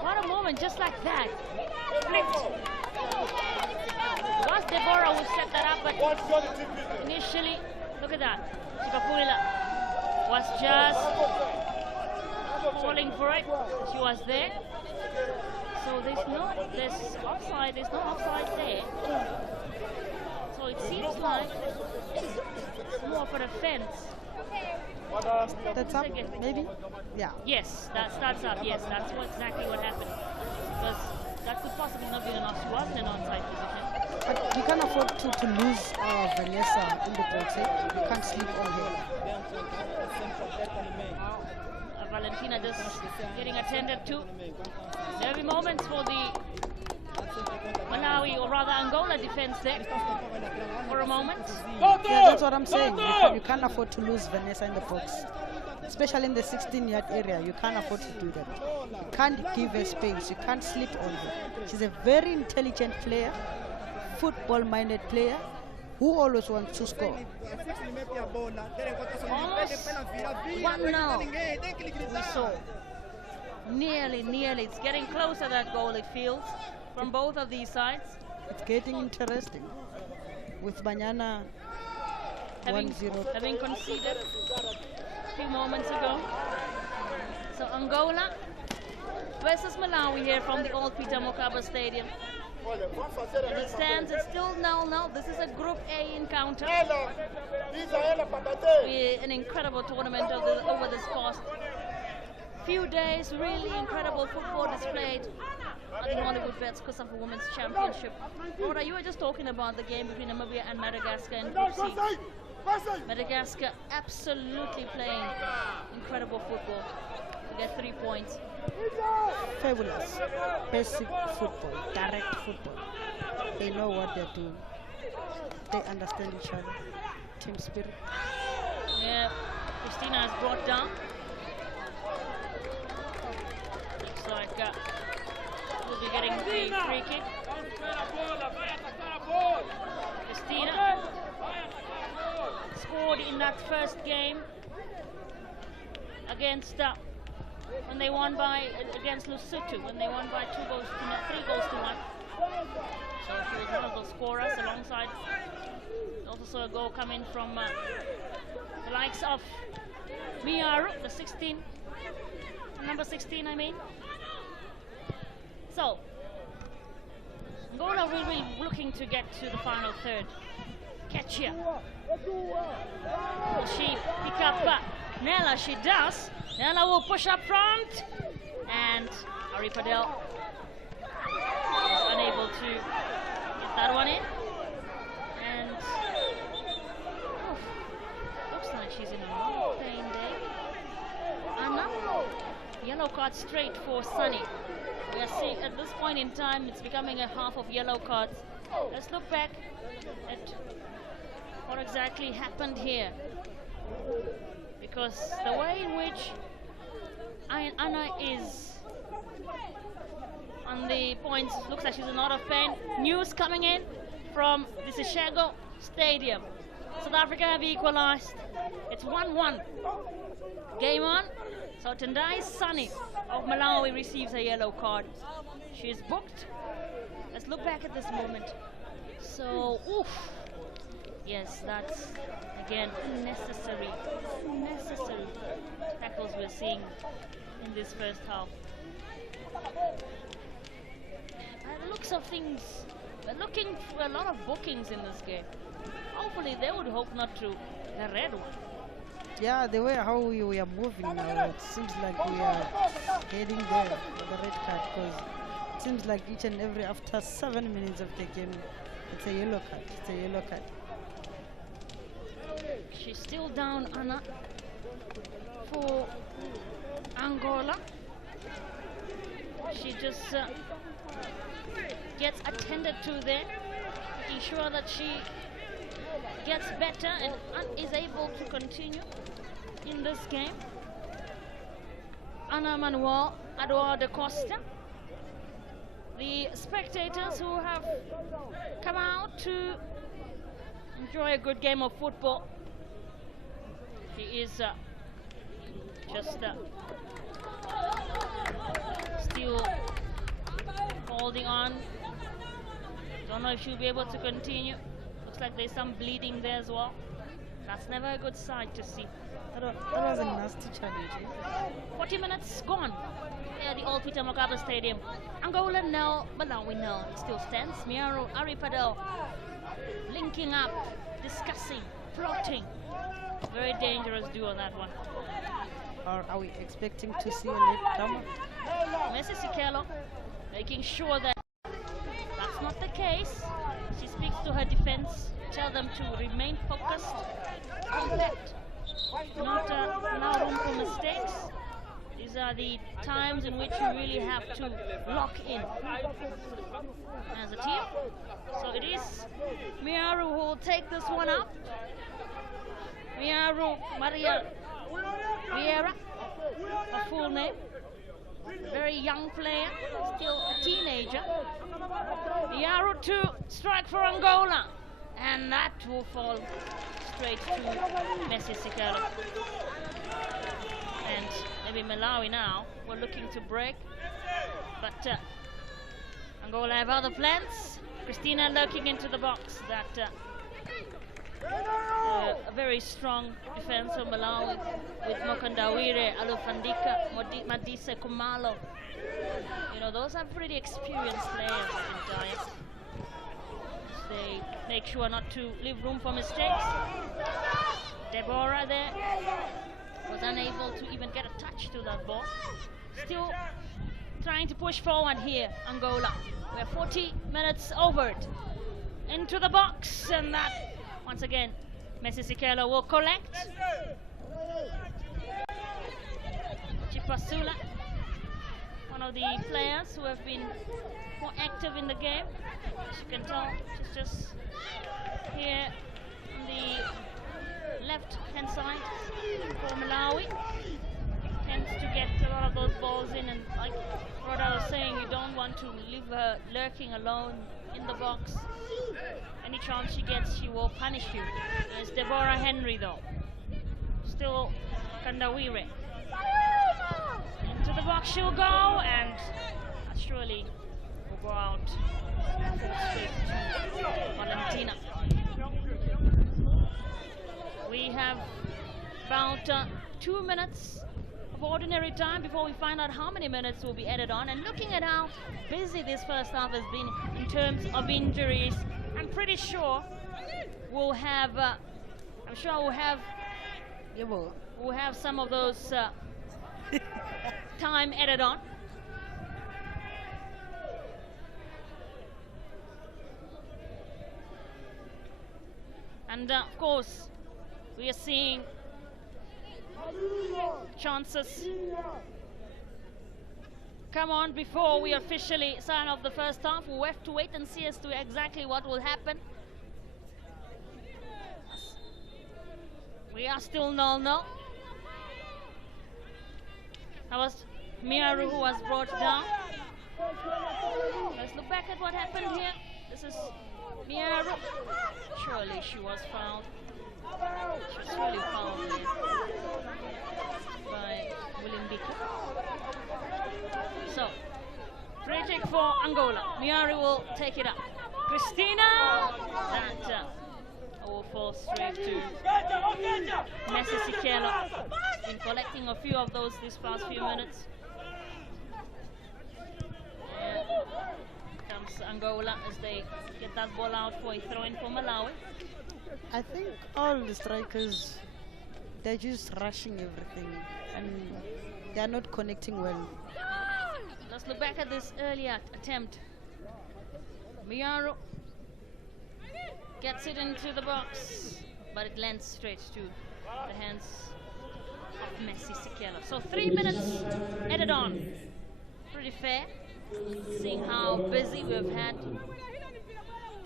What a moment, just like that. Flicked. Was Deborah who set that up, but initially, look at that. Chikapulila was just falling for it. She was there. So there's offside there. So it seems like it's more of an offense. That's up, maybe? Yeah. Yes, that starts up. Yes, that's exactly what happened. Because that could possibly not be enough. She was in an onside position. But we can't afford to lose Vanessa in the box. We can't sleep on her. Valentina just getting attended to. Every moment for the Malawi, or rather Angola defense there for a moment. Yeah, that's what I'm saying. You can't afford to lose Vanessa in the box. Especially in the 16-yard area, you can't afford to do that. You can't give her space. You can't slip on her. She's a very intelligent player, football-minded player, who always wants to score. Almost 1-0. We saw. Nearly. It's getting closer, that goal, it feels, from both of these sides. It's getting interesting. With Banyana Having 1-0. conceded a few moments ago. So Angola versus Malawi here from the old Peter Mokaba Stadium. As it stands, it's still 0-0. This is a Group A encounter. An incredible tournament over this past few days. Really incredible football displayed at the HOLLYWOODBETS COSAFA Women's Championship. Rhoda, you were just talking about the game between Namibia and Madagascar in Group C. Madagascar absolutely playing incredible football to get 3 points. Fabulous. Basic football, direct football. They know what they're doing. They understand each other. Team spirit. Yeah, Christina is brought down. Looks like we'll be getting the free kick. Christina scored in that first game against when they won against Lesotho, when they won by 3 goals to 1. So she was one of those scorers alongside. Also saw a goal coming from the likes of Miaru, number 16 I mean. So Angola will be looking to get to the final third. Catch here. Will she pick up Nella? She does. Nella will push up front, and Ari Padel is unable to get that one in. And looks like she's in a lot of pain there. Anna, yellow card straight for Sunny. We are seeing at this point in time it's becoming a half of yellow cards. Let's look back at what exactly happened here, because the way in which Anna is on the points, looks like she's in a lot of pain. News coming in from the Seshego Stadium. South Africa have equalized. It's 1-1. Game on. So Tendai Sunny of Malawi receives a yellow card. She is booked. Let's look back at this moment. So, oof. Yes, that's again unnecessary tackles we're seeing in this first half. By the looks of things, we're looking for a lot of bookings in this game. Hopefully they would hope not to the red one. Yeah, the way how we are moving now, it seems like we are heading there for the red card, because it seems like each and every after 7 minutes of the game, it's a yellow card. It's a yellow card. She's still down, Anna, for Angola. She just gets attended to there, making sure that she gets better and is able to continue in this game. Ana Manuel Eduardo Costa, the spectators who have come out to enjoy a good game of football. She is just still holding on. Don't know if she'll be able to continue. Looks like there's some bleeding there as well. That's never a good sight to see. That was a nasty challenge. 40 minutes gone at the old Peter Mokaba Stadium. Angola 0, Malawi 0. It still stands. Miaro, Ari Padel linking up, discussing, plotting. Very dangerous duo, that one. Or are we expecting to see a late comer? Messi Sikelo making sure that that's not the case. She speaks to her defense, tell them to remain focused, compact, not allow room for mistakes. These are the times in which you really have to lock in as a team. So it is Miaru who will take this one up. Miaru Maria Vieira, a full name. Very young player, still a teenager. Miaru to strike for Angola. And that will fall straight to Messi Sikelo. And maybe Malawi now, we're looking to break. But Angola have other plans. Christina lurking into the box. That a very strong defense of Malawi with Mokandawire, Alufandika, Madise Kumalo. You know, those are pretty experienced players in Daya. They make sure not to leave room for mistakes. Deborah there was unable to even get a touch to that ball. Still trying to push forward here, Angola. We're 40 minutes over it. Into the box, and that, once again, Messi Sikelo will collect. Chipasula, one of the players who have been more active in the game. As you can tell, she's just here on the left-hand side for Malawi. Tends to get a lot of those balls in, and like what I was saying, you don't want to leave her lurking alone in the box. Any chance she gets, she will punish you. There's Deborah Henry though. Still Kandawire. Into the box she'll go, and surely will go out straight to Valentina. We have about 2 minutes of ordinary time before we find out how many minutes will be added on. And looking at how busy this first half has been in terms of injuries, I'm pretty sure we'll have, we'll have some of those time added on. And of course, we are seeing chances come on before we officially sign off the first half. We'll have to wait and see as to exactly what will happen. We are still 0-0. That was Miaru who was brought down. Let's look back at what happened here. This is Miaru. Surely she was fouled. She was really fouled here by William Bika. So, free kick for Angola. Miaru will take it up. Christina! That will fall straight to Messi Sikelo. Been collecting a few of those this past few minutes. And comes Angola as they get that ball out for a throw-in for Malawi. I think all the strikers, they're just rushing everything and they're not connecting well. Let's look back at this earlier attempt. Miaru gets it into the box, but it lands straight to the hands of Messi Sikelo. So 3 minutes added on. Pretty fair, seeing how busy we've had.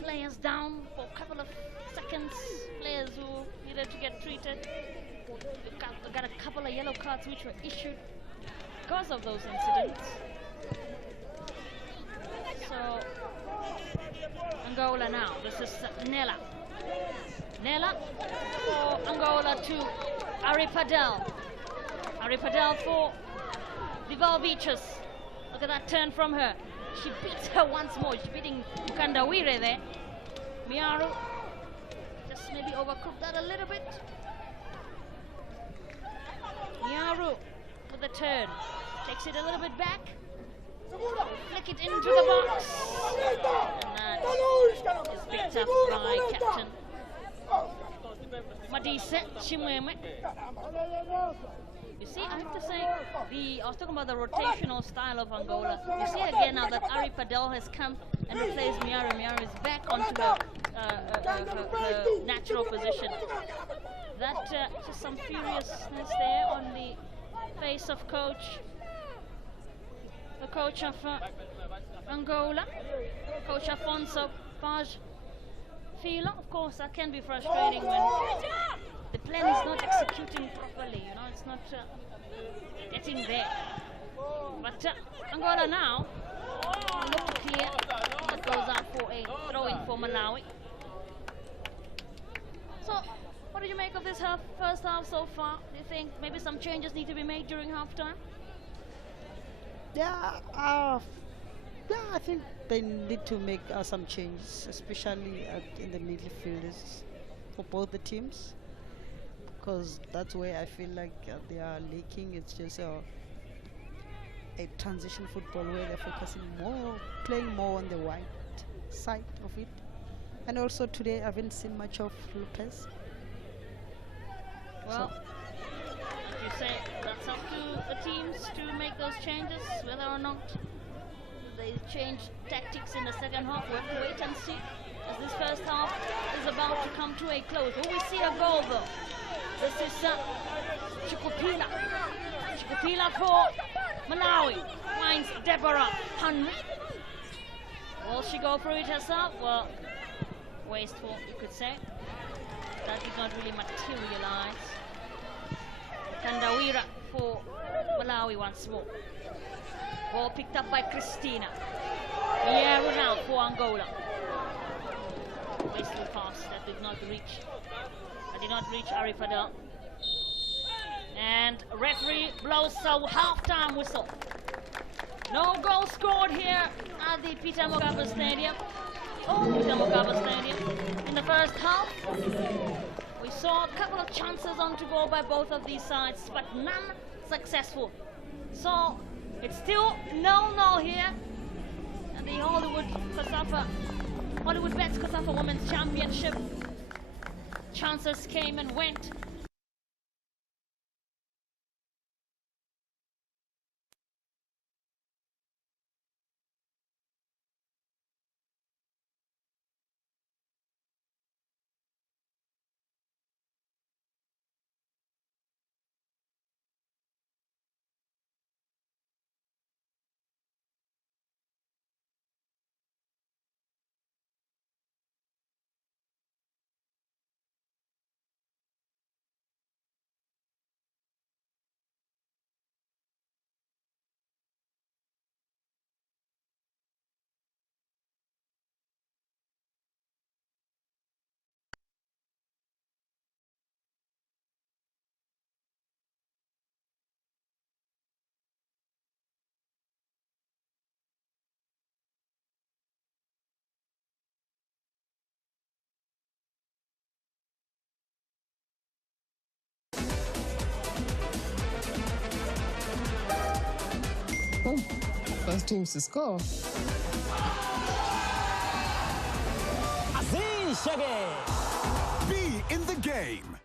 Players down for a couple of seconds, players who needed to get treated. We got a couple of yellow cards which were issued because of those incidents. So Angola now, this is Nella. Nella for Angola to Aripadel. Aripadel for the Valviches. Look at that turn from her. She beats her once more. She's beating Mukandawire there. Miaru just maybe overcooked that a little bit. Miaru with the turn. Takes it a little bit back. Flick it into the box. And that is picked up by Captain Madise Chimwemwe. You see, I have to say, I was talking about the rotational style of Angola. You see again now that Aripadel has come and replaced Miaru. Miaru is back onto her natural position. That just some furiousness there on the face of the coach of Angola, Coach Afonso Page Fila. Of course, that can be frustrating when the plan is not executing properly. You know, it's not getting there. But Angola now look to clear. That goes out for a throw-in for Malawi. So, what did you make of this first half so far? Do you think maybe some changes need to be made during halftime? Yeah, I think they need to make some changes, especially in the midfielders for both the teams, because that's where I feel like they are lacking. It's just a transition football where they're focusing more, playing more on the wide side of it. And also today I haven't seen much of Lopez. Well, like you say, that's up to the teams to make those changes, whether or not they change tactics in the second half. We'll have to wait and see, as this first half is about to come to a close. Will we see a goal though? This is Chikupila. Chikupila for Malawi. Finds Deborah Henry. Will she go through it herself? Well, wasteful, you could say. That did not really materialize. Kandawira for Malawi once more. Ball picked up by Christina. Yeah, now for Angola. Wasteful pass that did not reach. Arifadel. And referee blows a half-time whistle. No goal scored here at the Peter Mokaba Stadium. In the first half. We saw a couple of chances on to goal by both of these sides, but none successful. So it's still 0-0 here at the HOLLYWOODBETS COSAFA Women's Championship. Chances came and went. Oh, first teams to score. Be in the game.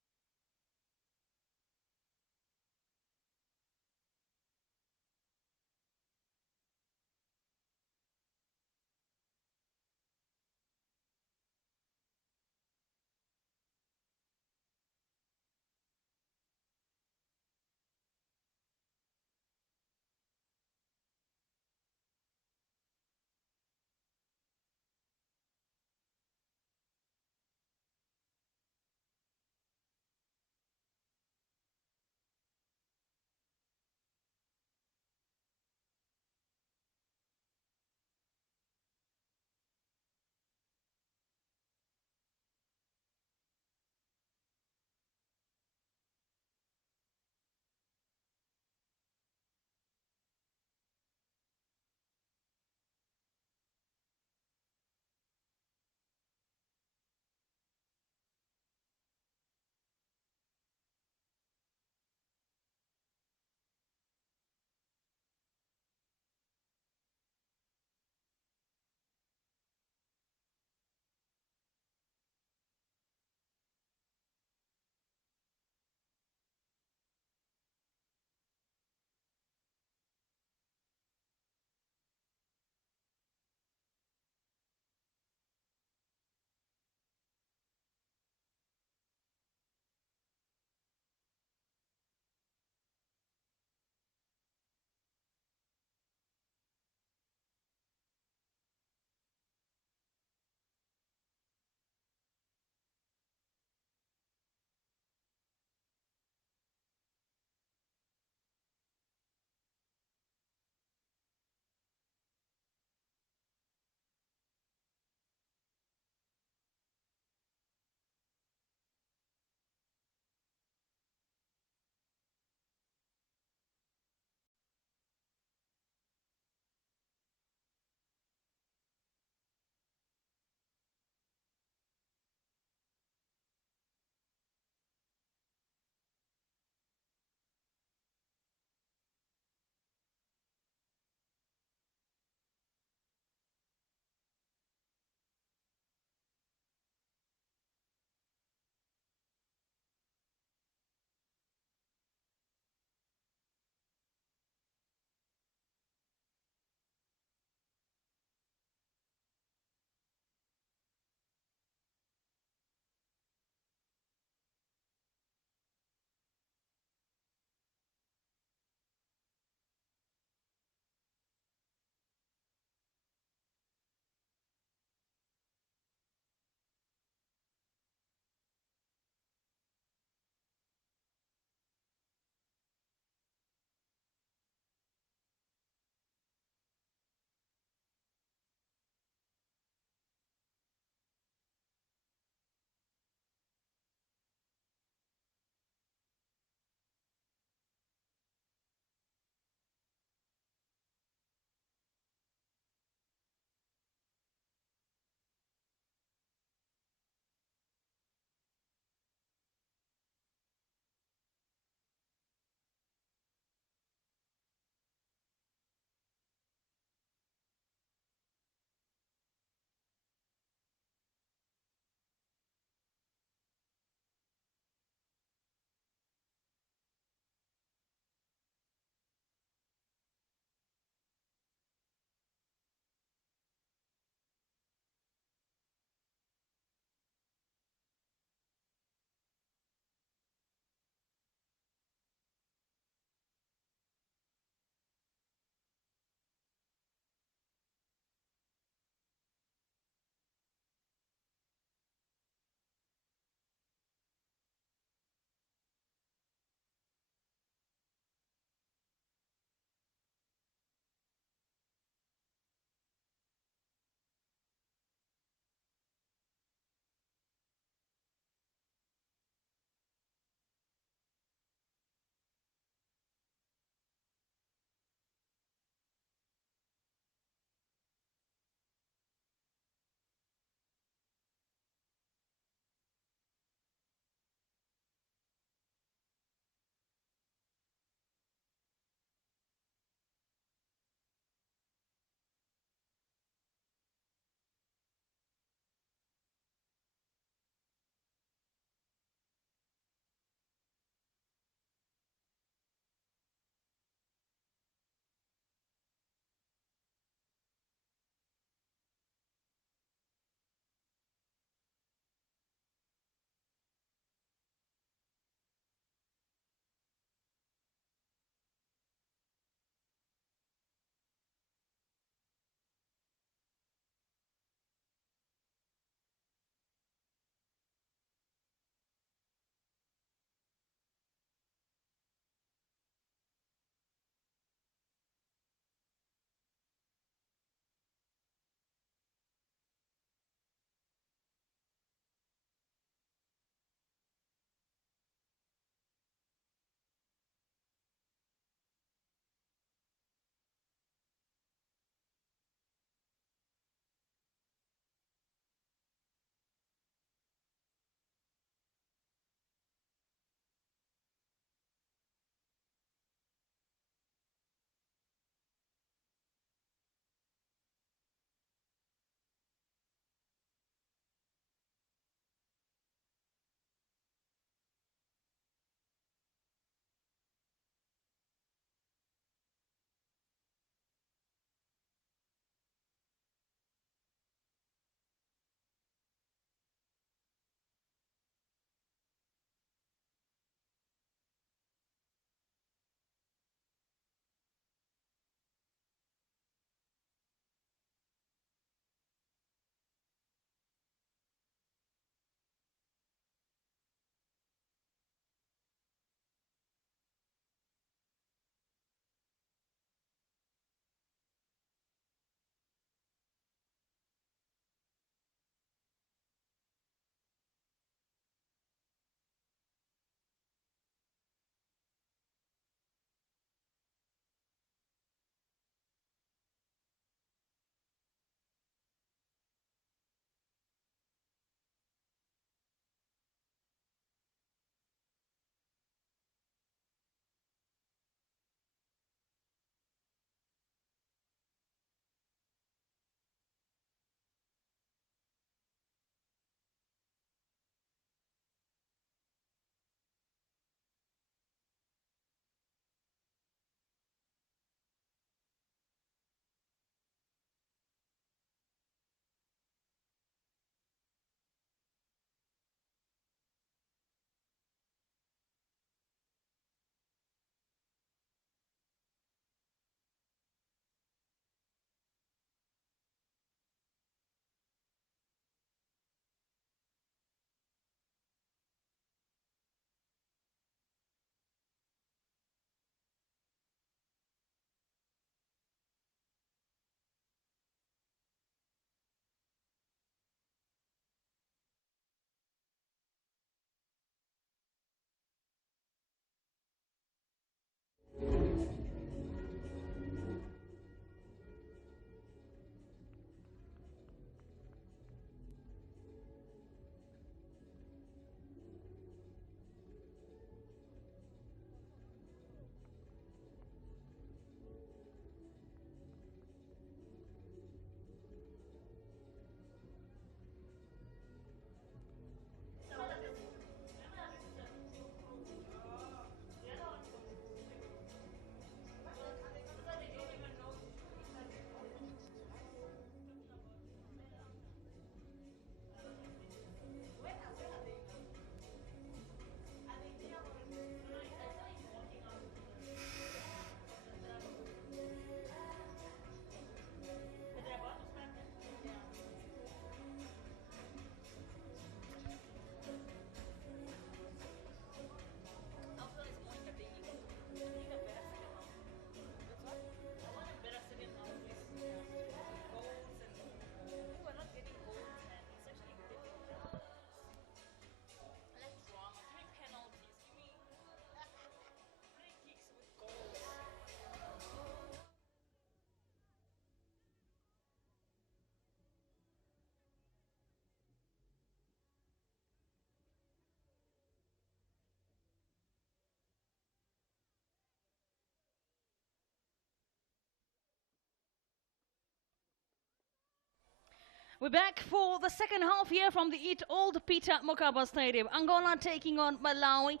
We're back for the second half here from the Old Peter Mokaba Stadium. Angola taking on Malawi.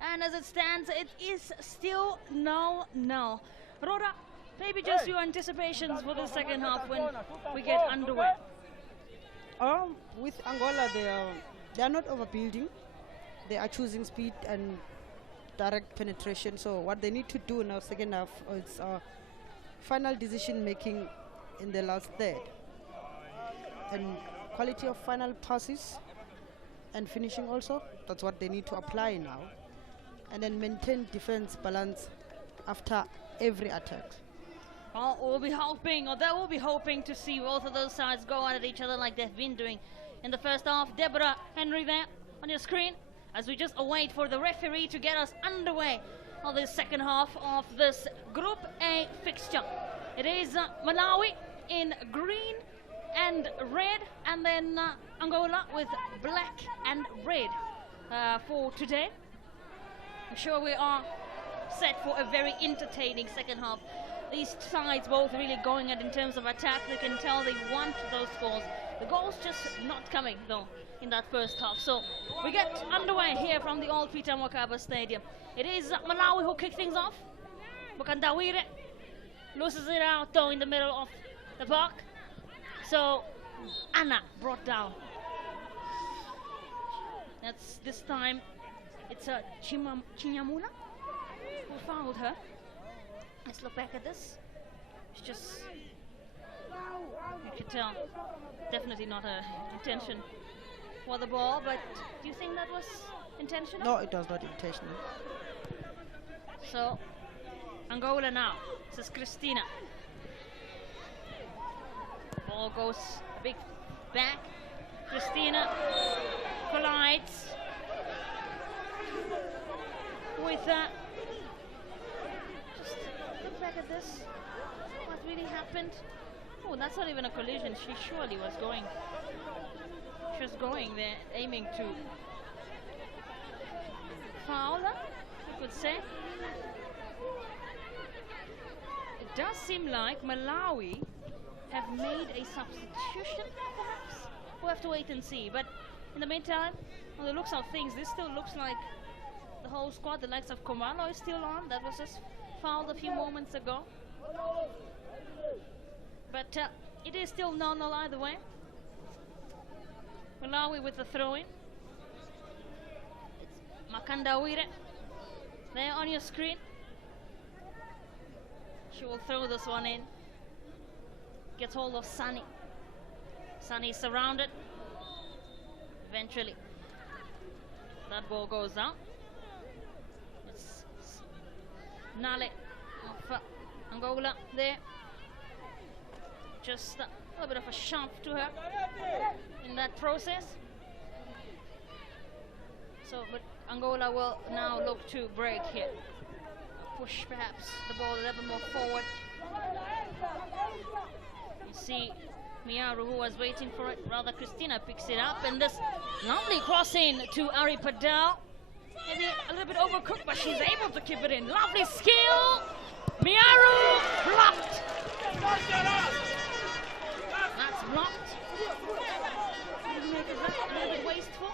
And as it stands, it is still 0-0. Rhoda, maybe just your anticipations for the second half when we get underway. With Angola, they are not overbuilding. They are choosing speed and direct penetration. So what they need to do now, second half, is final decision making in the last third. And quality of final passes and finishing also. That's what they need to apply now. And then maintain defense balance after every attack. Well, we'll be hoping, or they will be hoping to see both of those sides go at each other like they've been doing in the first half. Deborah Henry there on your screen as we just await for the referee to get us underway on the second half of this Group A fixture. It is Malawi in green and red, and then Angola with black and red for today. I'm sure we are set for a very entertaining second half. These sides both really going at in terms of attack. You can tell they want those goals. The goals just not coming though in that first half. So we get underway here from the Old Peter Mokaba Stadium. It is Malawi who kick things off. Mukandawire loses it out though in the middle of the park. So Anna brought down. That's this time it's a Chinyamula who fouled her. Let's look back at this. It's just, you can tell, definitely not a intention for the ball, but do you think that was intentional? No, it was not intentional. So Angola now. This is Christina. Ball goes big back. Christina collides with just look back at this. What really happened? Oh, that's not even a collision. She surely was going. She was going there, aiming to foul her, you could say. It does seem like Malawi have made a substitution, perhaps. We'll have to wait and see. But in the meantime, on the looks of things, this still looks like the whole squad. The likes of Komalo is still on. That was just fouled a few moments ago. But it is still 0-0 either way. Malawi with the throw-in. It's Mukandawire there on your screen. She will throw this one in. Gets hold of Sunny. Sunny is surrounded. Eventually, that ball goes out. It's Nale of Angola there. Just a little bit of a sharp to her in that process. So, but Angola will now look to break here. Push perhaps the ball a little bit more forward. You see Miaru, who was waiting for it. Rather, Christina picks it up, and this lovely crossing to Ari Padal. Maybe a little bit overcooked, but she's able to keep it in. Lovely skill. Miaru blocked. That's blocked. Maybe make it a little bit wasteful.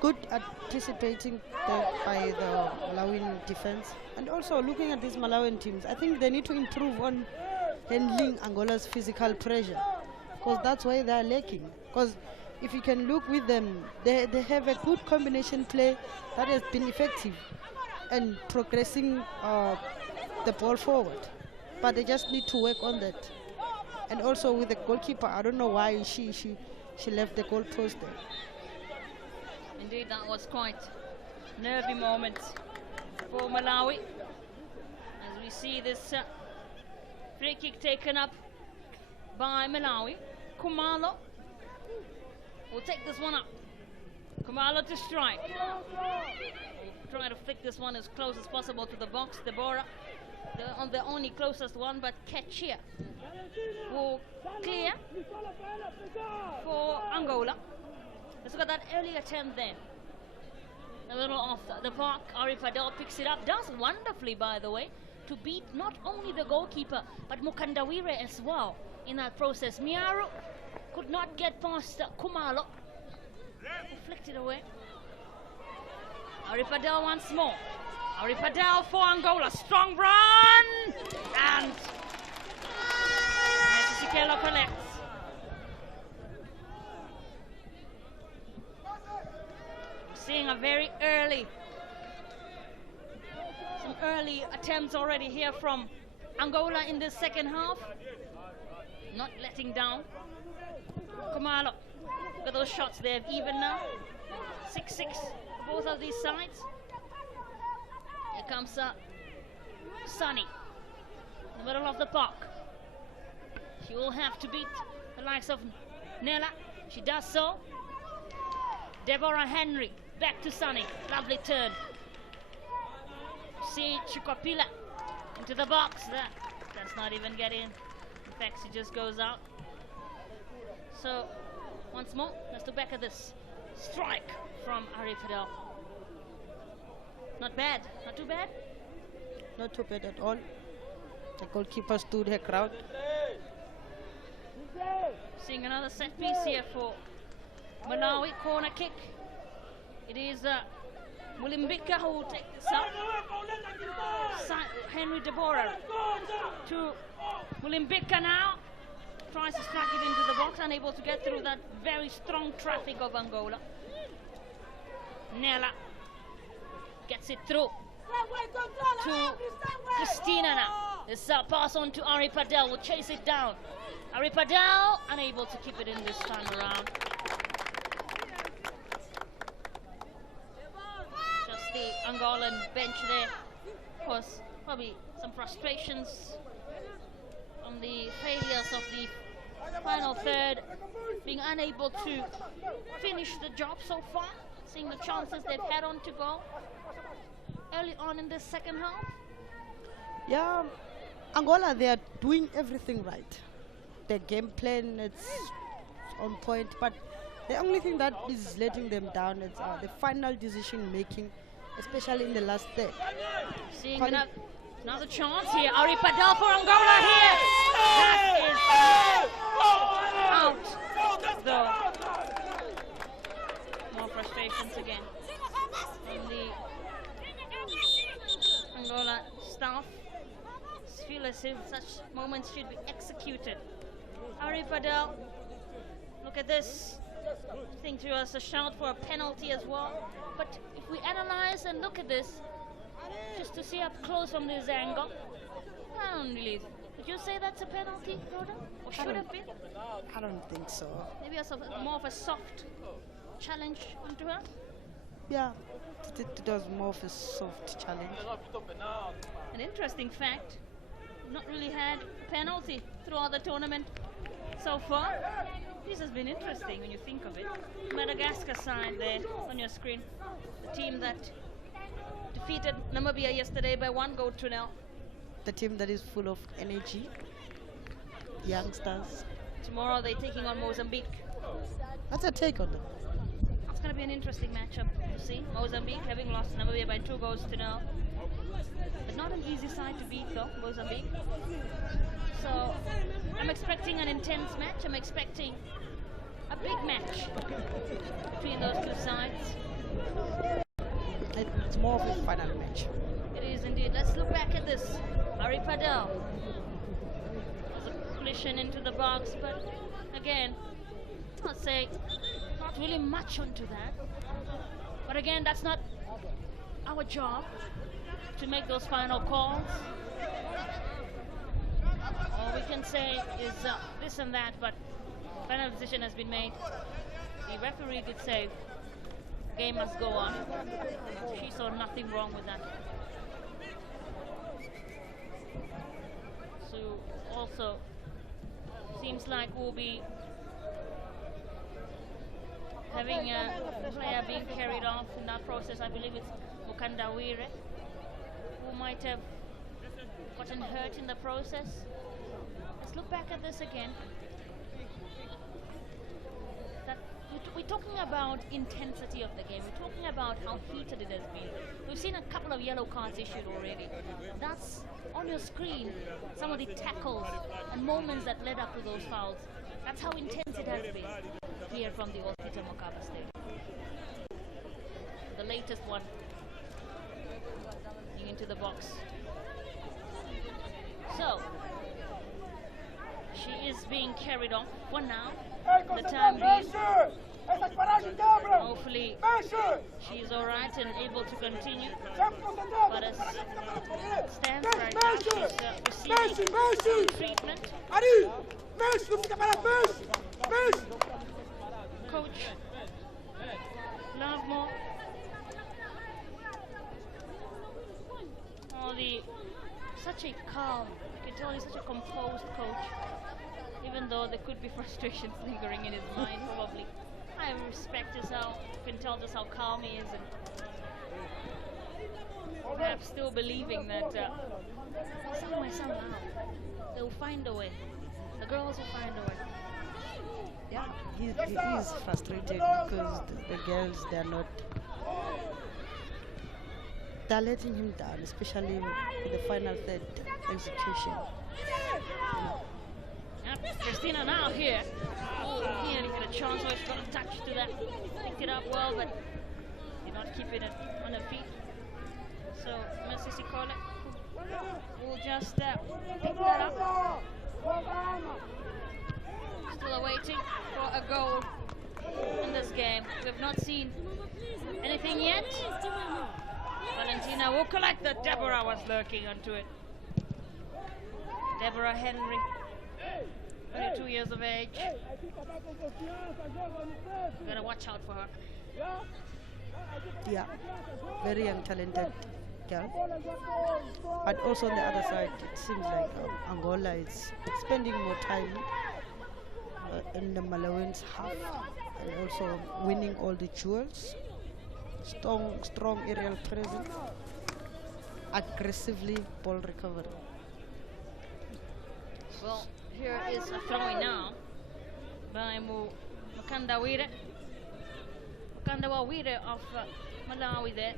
Good anticipating by the Malawian defense, and also looking at these Malawian teams, I think they need to improve on handling Angola's physical pressure, because that's why they are lacking. Because if you can look with them, they have a good combination play that has been effective and progressing the ball forward, but they just need to work on that. And also with the goalkeeper, I don't know why she left the goal post there. Indeed, that was quite nervy moment for Malawi. As we see this free kick taken up by Malawi. Kumalo will take this one up. Kumalo to strike. We'll try to flick this one as close as possible to the box. Deborah, the only closest one, but Kechia will clear for Angola. Let's look at that early attempt then. A little off the park. Ari Padal picks it up. Does wonderfully, by the way, to beat not only the goalkeeper, but Mukandawire as well in that process. Miaru could not get past Kumalo. Who flicked it away. Aripadel once more. Aripadel for Angola. Strong run! And Sikelo collects. Seeing a very some early attempts already here from Angola in the second half. Not letting down. Kumalo. Look at those shots, they've even now. 6-6 for both of these sides. Here comes Sunny in the middle of the park. She will have to beat the likes of Nella. She does so. Deborah Henry back to Sunny. Lovely turn. See Chukapila into the box. That does not even get in. In fact, she just goes out. So once more, let's look back at this strike from Arifidel. Not bad, not too bad. Not too bad at all. The goalkeeper stood her ground. Seeing another set piece here for Malawi, corner kick. It is Mulimbika who will take this up. Henry Deborah to Mulimbika now. Tries to strike it into the box, unable to get through that very strong traffic of Angola. Nella gets it through to Christina now. This pass on to Ari Padel, will chase it down. Ari Padel unable to keep it in this time around. Just the Angolan bench there. Of course, probably some frustrations from the failures of the final third, being unable to finish the job so far, seeing the chances they've had on to go early on in the second half. Yeah, Angola, they are doing everything right. Their game plan, it's on point, but the only thing that is letting them down is the final decision making, especially in the last third. Seeing another chance here. Ari Padel for Angola here. That is out. Though. More frustrations again from the Angola staff. Feel as if such moments should be executed. Ari Padel, look at this. I think there was a shout for a penalty as well. But if we analyze and look at this, just to see up close from this angle, I don't really. Would you say that's a penalty, Rhoda? Or should have been? I don't think so. Maybe more of a soft challenge onto her? Yeah, it was more of a soft challenge. An interesting fact, not really had a penalty throughout the tournament so far. This has been interesting when you think of it. Madagascar side there on your screen. The team that defeated Namibia yesterday by 1-0. The team that is full of energy, youngsters. Tomorrow they're taking on Mozambique. What's your take on them? It's going to be an interesting matchup, you see. Mozambique having lost Namibia by 2-0. But not an easy side to beat though, Mozambique. So I'm expecting an intense match. I'm expecting a big match between those two sides. It's more of a final match. It is indeed. Let's look back at this. Ari Padel. There's a collision into the box, but again, I'll say not really much onto that. But again, that's not our job to make those final calls. All we can say is this and that, but final decision has been made. The referee did say game must go on. She saw nothing wrong with that. So also seems like we'll be having a player being carried off in that process. I believe it's Mukandawire, who might have gotten hurt in the process. Let's look back at this again. We're talking about intensity of the game. We're talking about how heated it has been. We've seen a couple of yellow cards issued already. That's on your screen, some of the tackles and moments that led up to those fouls. That's how intense it has been here from the Old Peter Mokaba Stadium. The latest one into the box. So she is being carried on for now. The time being. Hopefully she is alright and able to continue. But as it stands right now, she's receiving treatment. Coach Lovemore. Such a calm, you can tell he's such a composed coach. Even though there could be frustrations lingering in his mind, probably. I respect just how, you can tell just how calm he is, and perhaps still believing that somewhere, somehow, they'll find a way. The girls will find a way. Yeah, he is frustrated because the girls, they're letting him down, especially in the final third execution. Christina now here. Oh, he had a chance where she got a touch to that. Picked it up well, but did not keep it on her feet. So Mercy Sikole will just pick that up. Still awaiting for a goal in this game. We've not seen anything yet. Valentina will collect that. Deborah was lurking onto it. Deborah Henry, 22 years of age. Gotta watch out for her. Yeah, very young, talented girl. But also on the other side, it seems like Angola is spending more time in the Malawians' half and also winning all the duels. Strong aerial presence, aggressively ball recovery. Well, here is a throw-in now by Mukandawire. Mukandawire of Malawi there.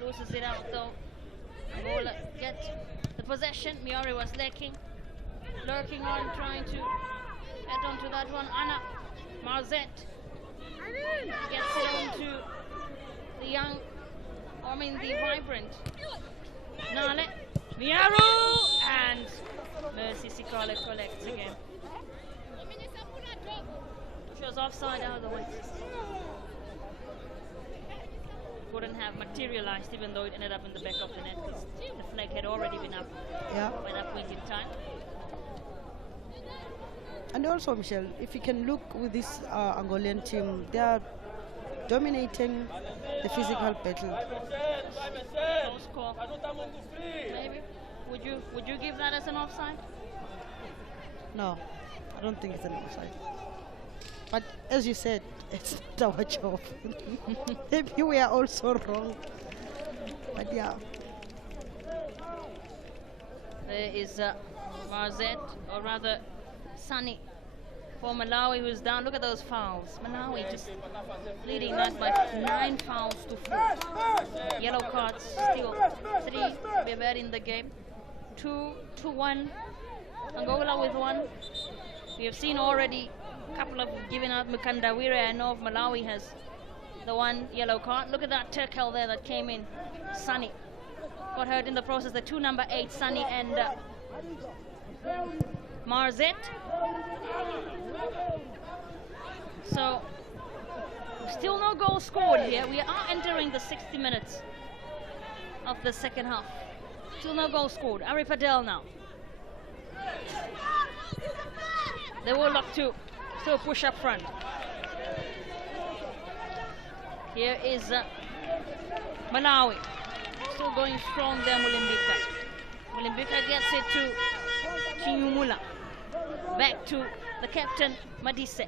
Loses it out though. Angola gets the possession. Miori was lurking on, trying to get onto that one. Anna Marzet gets it onto the the vibrant Nale Miaru, and Mercy Sikole collects again. She was offside out of the way. Couldn't have materialized, even though it ended up in the back of the net because the flag had already been up by that point in time. And also, Michelle, if you can look with this Angolan team, they are dominating the physical battle. Close call. Maybe. Would you give that as an offside? No, I don't think it's an offside. But as you said, it's not our job. Maybe we are also wrong. But yeah. There is Marzet, or rather Sunny, for Malawi, who's down. Look at those fouls. Malawi just leading that by 9 fouls to 4. Yellow cards, still 3. We're bad in the game. 2-1. Angola with 1. We have seen already a couple of giving out. Mukandawire, I know of Malawi, has the 1 yellow card. Look at that tackle there that came in. Sunny got hurt in the process. The 2 number 8, Sunny and Marzet. So still no goal scored here. We are entering the 60 minutes of the second half. Still no goal scored. Ari Padel now. They will look to still push up front. Here is Malawi. Still going strong there, Mulimbika. Mulimbika gets it to Chinyumula. Back to the captain, Madise.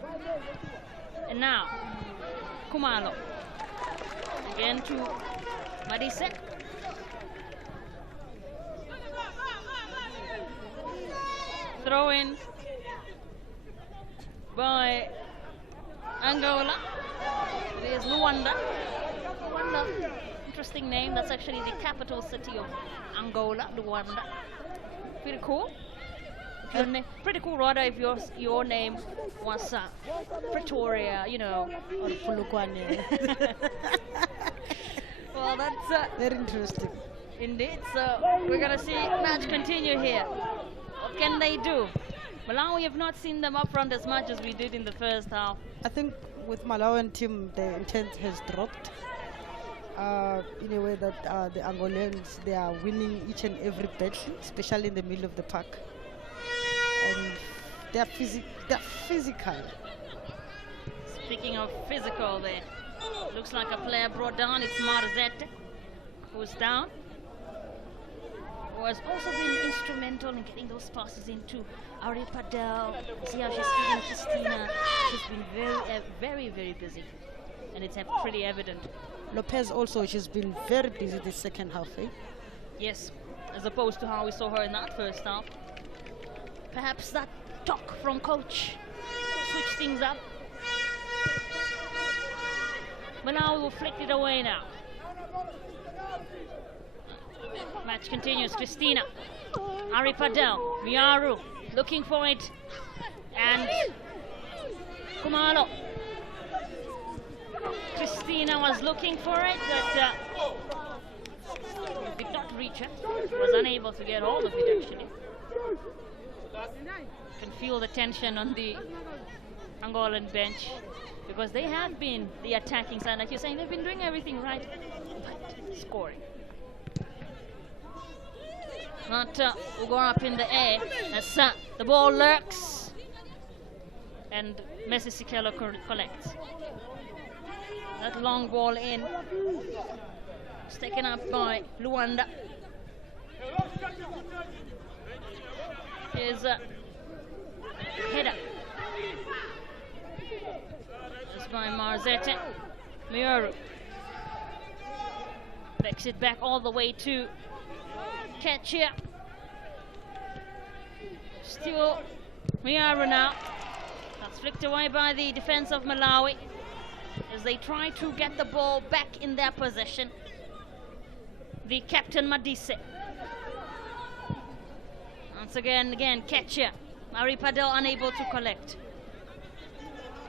And now, Kumalo. Again to Madise. Throw in by Angola. It is Luanda. Luanda, interesting name. That's actually the capital city of Angola, Luanda. Pretty cool. your name, pretty cool, rather, if your name was Pretoria, you know. Or Polokwane. Well, that's Very interesting. indeed. So we're gonna see match continue here. What can they do? Malawi have not seen them up front as much as we did in the first half. I think with Malawian team, the intent has dropped. In a way that the Angolans, they are winning each and every battle, especially in the middle of the park. And they're physical. Speaking of physical, there looks like a player brought down. It's Marzette, who's down. Who has also been instrumental in getting those passes into Ari Padel. See how she's feeding Christina. She's been very, very busy, and it's pretty evident. Lopez also, she's been very busy this second half. Yes, as opposed to how we saw her in that first half. Perhaps that talk from coach switch things up. Malawi will flick it away now. Match continues. Christina, Ari Padel, Miaru looking for it, and Kumalo. Christina was looking for it, but did not reach it. Was unable to get hold of it actually. You can feel the tension on the Angolan bench because they have been the attacking side. Like you're saying, they've been doing everything right, but scoring. Not will go up in the air as the ball lurks and Messi Sikelo collects. That long ball in. It's taken up by Luanda. Here's a header. That's by Marzette. Miuru backs it back all the way to Ketchia. Still Miuru now. That's flicked away by the defense of Malawi as they try to get the ball back in their possession. The captain Madise. Once again, Ketchia. Ari Padel unable to collect.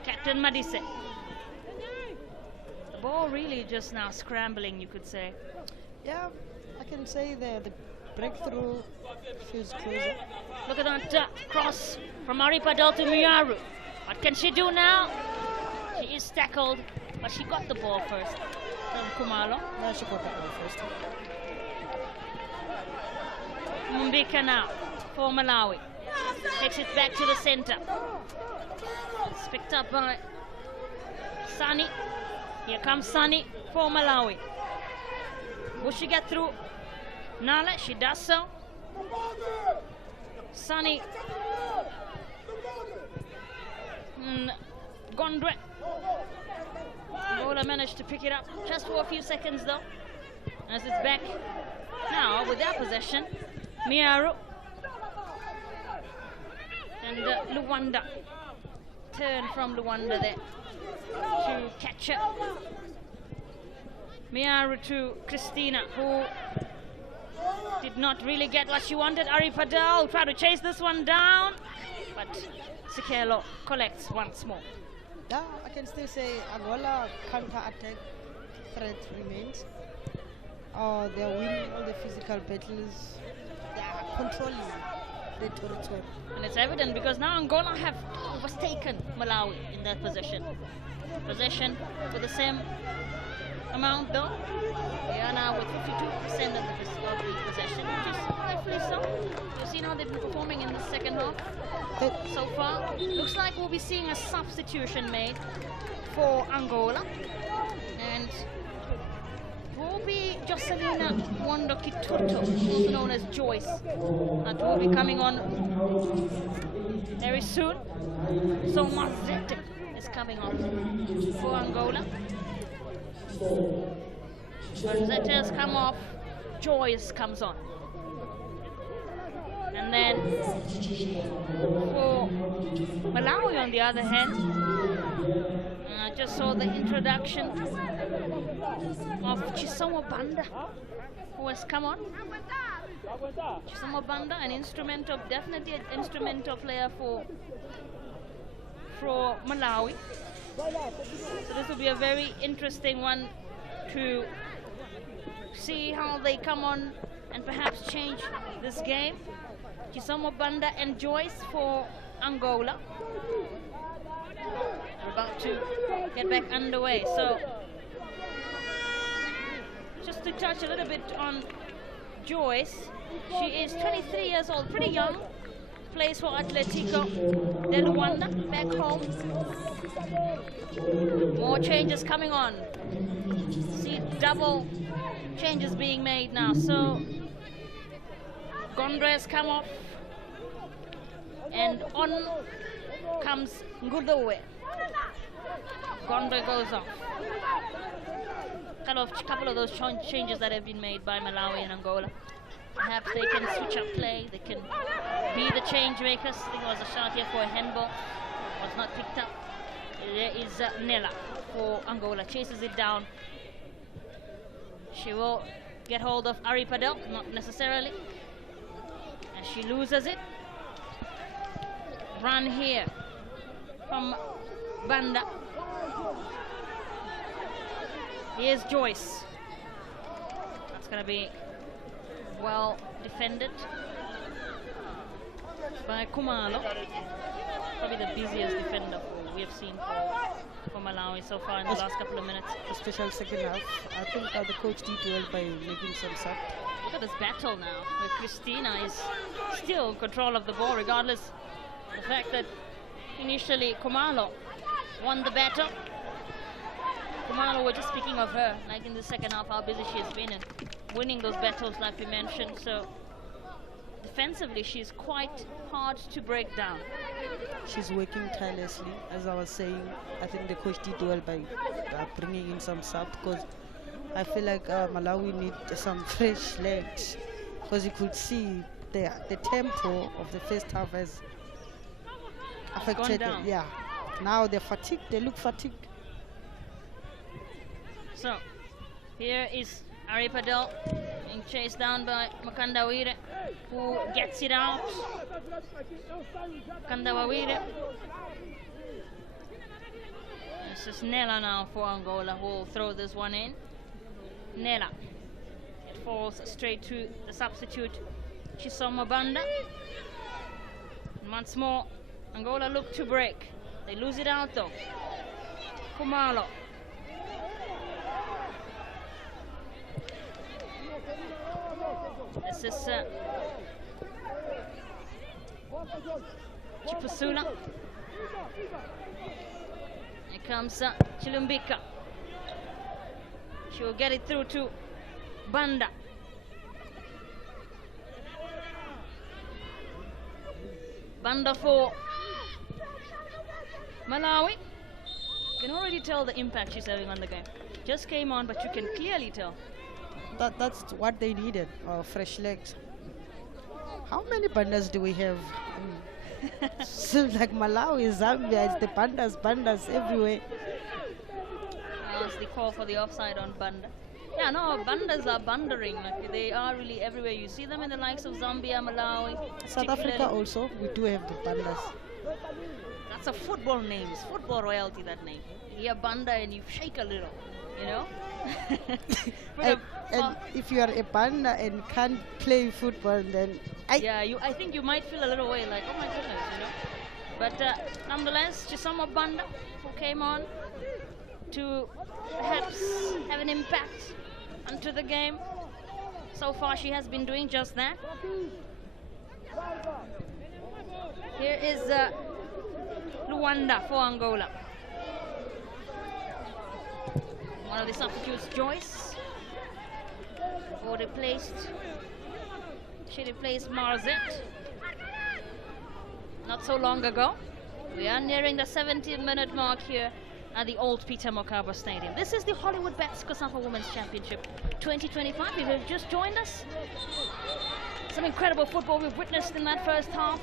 Captain Madise. The ball really just now scrambling, you could say. Yeah, I can say the breakthrough feels closer. Look at that cross from Ari Padel to Miaru. What can she do now? She is tackled, but she got the ball first from Kumalo. Yeah, she got the ball first. Mbika now for Malawi. Takes it back to the center. It's picked up by Sunny. Here comes Sunny for Malawi. Will she get through? Nala, she does so. Sunny. Gondre. Angola managed to pick it up just for a few seconds though. As it's back now with their possession. Miaru. And Luanda. Turn from Luanda there to Catcher. Miaru to Christina, who did not really get what she wanted. Ari Padel tried to chase this one down, but Sikelo collects once more. Yeah, I can still say Angola counter-attack threat remains. They're winning all the physical battles. They are controlling the territory. And it's evident because now Angola have overtaken Malawi in that possession. Possession for the same amount though. They are now with 52% of the possession, which is rightfully so. You've seen how they've been performing in the second half so far. Looks like we'll be seeing a substitution made for Angola. And will be Jocelina Wandokituto, also known as Joyce, that will be coming on very soon. So Marzette is coming on for Angola. Marzette has come off, Joyce comes on. And then for Malawi on the other hand, just saw the introduction of Chisomo Banda, who has come on. Chisomo Banda, definitely an instrumental player for Malawi. So this will be a very interesting one to see how they come on and perhaps change this game. Chisomo Banda and Joyce for Angola. We're about to get back underway. So just to touch a little bit on Joyce, she is 23 years old, pretty young, plays for Atletico de Luanda back home. More changes coming on. See double changes being made now. So Gondre has come off and on comes Ngudowe. Gondre goes off. Couple of those changes that have been made by Malawi and Angola. Perhaps they can switch up play. They can be the change makers. I think there was a shot here for a handball. Was not picked up. There is Nella for Angola. Chases it down. She will get hold of Ari Padel. Not necessarily. And she loses it. Run here from Banda. Here's Joyce. That's going to be well defended by Kumalo. Probably the busiest defender we have seen for Malawi so far in the last couple of minutes. Especially second half. I think the coach did well by making some sub. Look at this battle now, where Christina is still in control of the ball, regardless of the fact that initially Kumalo won the battle. Kumalo, we're just speaking of her, like in the second half, how busy she has been and winning those battles like we mentioned. So defensively, she's quite hard to break down. She's working tirelessly, as I was saying. I think the coach did well by bringing in some sub, because I feel like Malawi need some fresh legs, because you could see the tempo of the first half has affected them. Yeah, now they're fatigued. They look fatigued. So here is Ari Padel being chased down by Makandawire, who gets it out. Makandawire. This is Nella now for Angola, who will throw this one in. Nella. It falls straight to the substitute, Chisomo Banda. And once more, Angola look to break. They lose it out though. Kumalo. This is Chipusula. Here comes Chilumbika. She will get it through to Banda. Banda for Malawi. You can already tell the impact she's having on the game. Just came on, but you can clearly tell. That's what they needed, fresh legs. How many bandas do we have? Seems like Malawi, Zambia, it's the bandas everywhere. That's the call for the offside on Banda. Yeah, no, bandas are bandering. Like, they are really everywhere. You see them in the likes of Zambia, Malawi. South Africa also, we do have the bandas. That's a football name. It's football royalty, that name. You hear Banda and you shake a little, you know? and if you are a banda and can't play football, then I think you might feel a little way like, oh my goodness, you know. But nonetheless, Chisomo Banda, who came on to perhaps have an impact onto the game. So far, she has been doing just that. Here is Luanda for Angola. One of the substitutes, Joyce, who she replaced Marzette not so long ago. We are nearing the 70-minute mark here at the old Peter Mokaba Stadium. This is the HOLLYWOODBETS COSAFA Women's Championship 2025. If you've just joined us, some incredible football we've witnessed in that first half.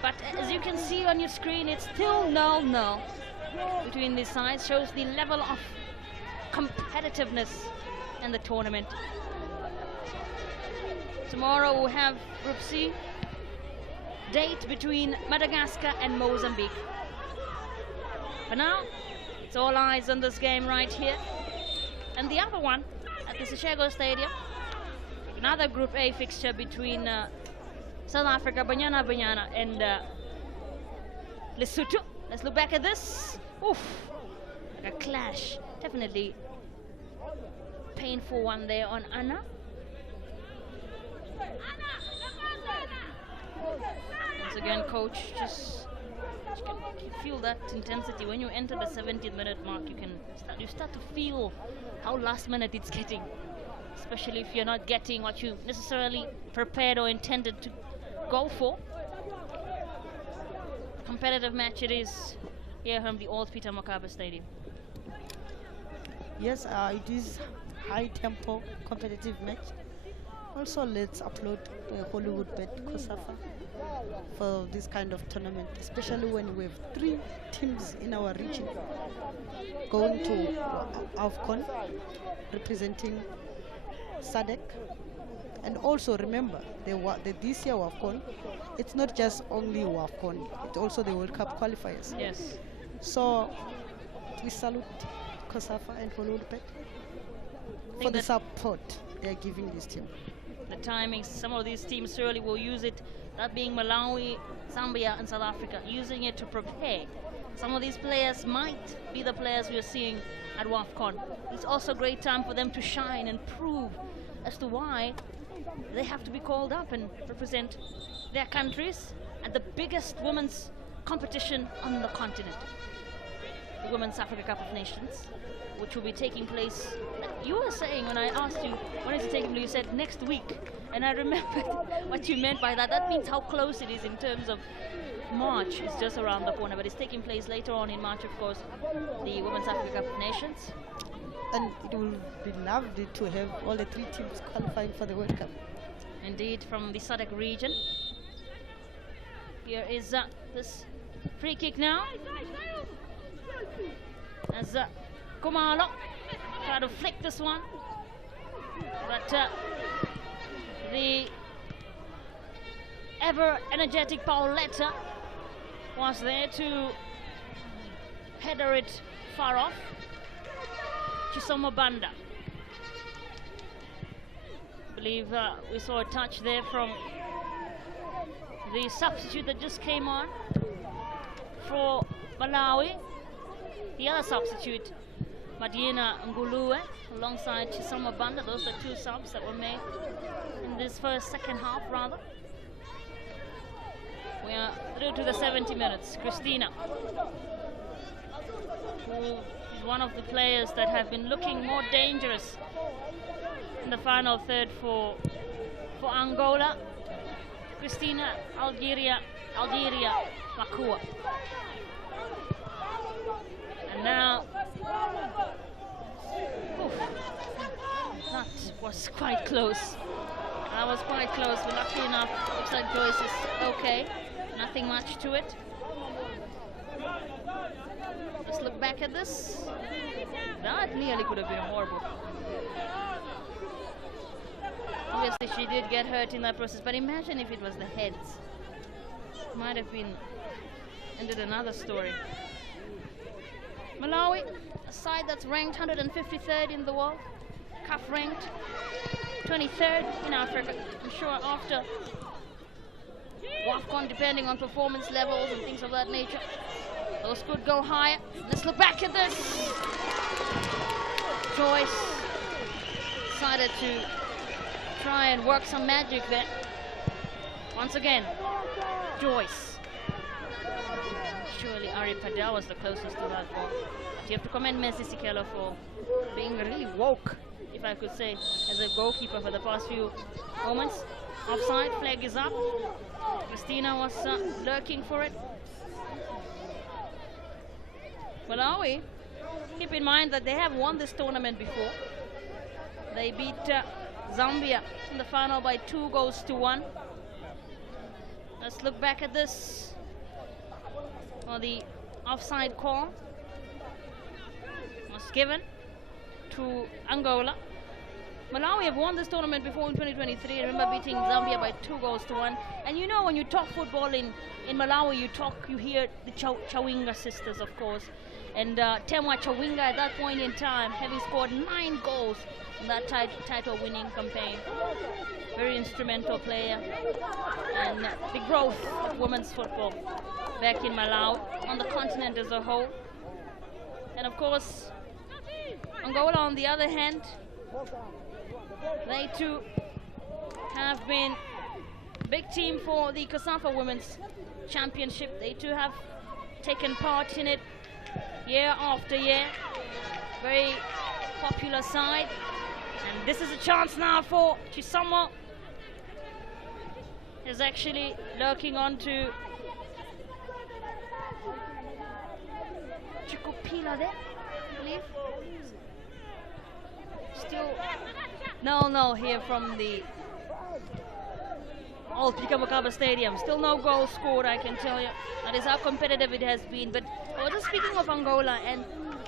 But as you can see on your screen, it's still 0-0. between these sides shows the level of competitiveness in the tournament. Tomorrow we'll have Group C, date between Madagascar and Mozambique. For now, it's all eyes on this game right here. And the other one at the Seshego Stadium, another Group A fixture between South Africa, Banyana and Lesotho. Let's look back at this. Oof, like a clash. Definitely painful one there on Anna. Once again, coach, you can feel that intensity when you enter the 70th minute mark. You start to feel how last minute it's getting, especially if you're not getting what you necessarily prepared or intended to go for. Competitive match it is here from the old Peter Mokaba Stadium. Yes, it is high tempo competitive match. Also, let's upload HOLLYWOODBETS COSAFA for this kind of tournament, especially when we have 3 teams in our region going to AFCON representing SADC. And also remember, this year AFCON, it's not just only AFCON, it's also the World Cup qualifiers. Yes. So we salute COSAFA and HOLLYWOODBETS for the support they're giving this team. The timings, some of these teams surely will use it, that being Malawi, Zambia and South Africa, using it to prepare. Some of these players might be the players we are seeing at WAFCON. It's also a great time for them to shine and prove as to why they have to be called up and represent their countries at the biggest women's competition on the continent, the Women's Africa Cup of Nations, which will be taking place. You were saying when I asked you when is it taking place, you said next week, and I remembered what you meant by that. That means how close it is in terms of March. It's just around the corner, but it's taking place later on in March, of course, the Women's Africa Cup of Nations. And it will be lovely to have all the 3 teams qualifying for the World Cup. Indeed, from the SADC region. Here is this free kick now, as Kumalo try to flick this one, but the ever energetic Pauletta was there to header it far off. Chisomo Banda. I believe we saw a touch there from the substitute that just came on for Malawi. The other substitute, Madiena Ngulue, alongside Chisomo Banda. Those are 2 subs that were made in this second half rather. We are through to the 70 minutes. Christina, who is one of the players that have been looking more dangerous in the final third for Angola. Christina Algeria Makua. And now, that was quite close. That was quite close, but lucky enough, offside choice is okay. Nothing much to it. Let's look back at this. That nearly could have been horrible. Obviously, she did get hurt in that process, but imagine if it was the heads. Might have been ended another story. Malawi, a side that's ranked 153rd in the world, CAF ranked 23rd in Africa. I'm sure after WAFCON, depending on performance levels and things of that nature, those could go higher. Let's look back at this. Joyce decided to try and work some magic there. Once again, Joyce. Surely Ari Padel was the closest to that ball. But you have to commend Messi Sikelo for being really woke, if I could say, as a goalkeeper for the past few moments. Offside, flag is up. Christina was lurking for it. Malawi, keep in mind that they have won this tournament before. They beat Zambia in the final by 2-1. Let's look back at this. Well, the offside call was given to Angola. Malawi have won this tournament before in 2023. I remember beating Zambia by 2-1. And you know, when you talk football in Malawi, you hear the Chawinga sisters, of course. And Temwa Chawinga at that point in time, having scored 9 goals in that title-winning campaign. Very instrumental player. And the growth of women's football back in Malawi, on the continent as a whole. And of course, Angola, on the other hand, they too have been a big team for the COSAFA Women's Championship. They too have taken part in it year after year. Very popular side. And this is a chance now for Chisomo. Is actually lurking onto Chikupila there, I believe. Still, no, here from the old Pikamukaba Stadium. Still no goal scored, I can tell you. That is how competitive it has been. But just speaking of Angola and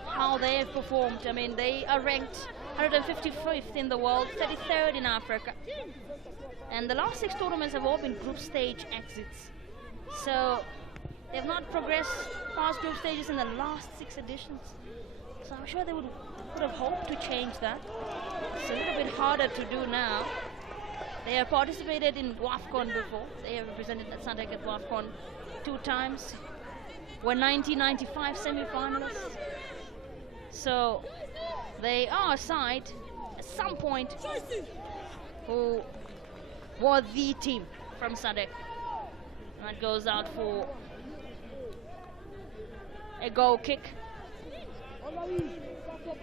how they have performed, I mean, they are ranked 155th in the world, 33rd in Africa. And the last 6 tournaments have all been group stage exits. So they've not progressed past group stages in the last 6 editions. So I'm sure they would have hoped to change that. It's a little bit harder to do now. They have participated in WAFCON before. They have represented SADC at WAFCON 2 times. Were 1995 semi-finalists. So they are a side at some point who were the team from SADC. That goes out for a goal kick.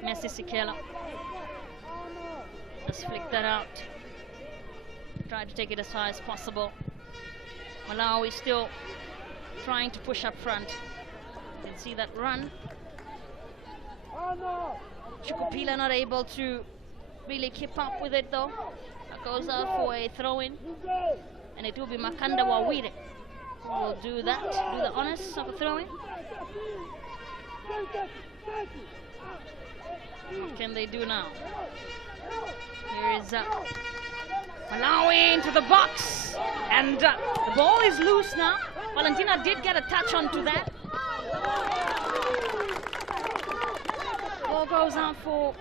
Messi Sikela. Just flick that out. Try to take it as high as possible. Malawi still trying to push up front. You can see that run. Chukupila not able to really keep up with it though. That goes out for a throw-in. And it will be Makanda Wawire who will do that, do the honors of a throw-in. What can they do now? Here is Malawi into the box. And the ball is loose now. Valentina did get a touch onto that. Ball goes out for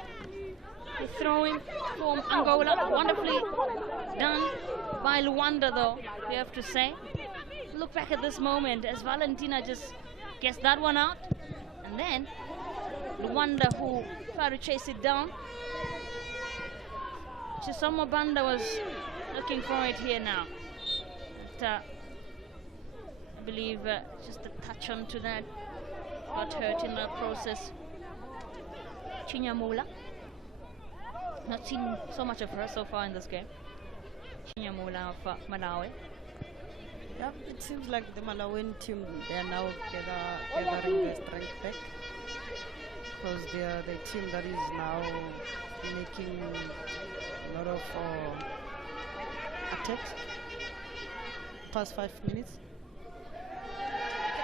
the throw-in from Angola. Wonderfully done by Luanda though, we have to say. Look back at this moment as Valentina just gets that one out. And then Luanda who tried to chase it down. Chisomo Banda was looking for it here now. But, I believe just a touch onto that. Got hurt in that process. Chinyamula. Not seen so much of her so far in this game. Chinyamula of Malawi. Yeah, it seems like the Malawian team, they are now gathering their strength back. Because they are the team that is now making a lot of attacks. Past 5 minutes.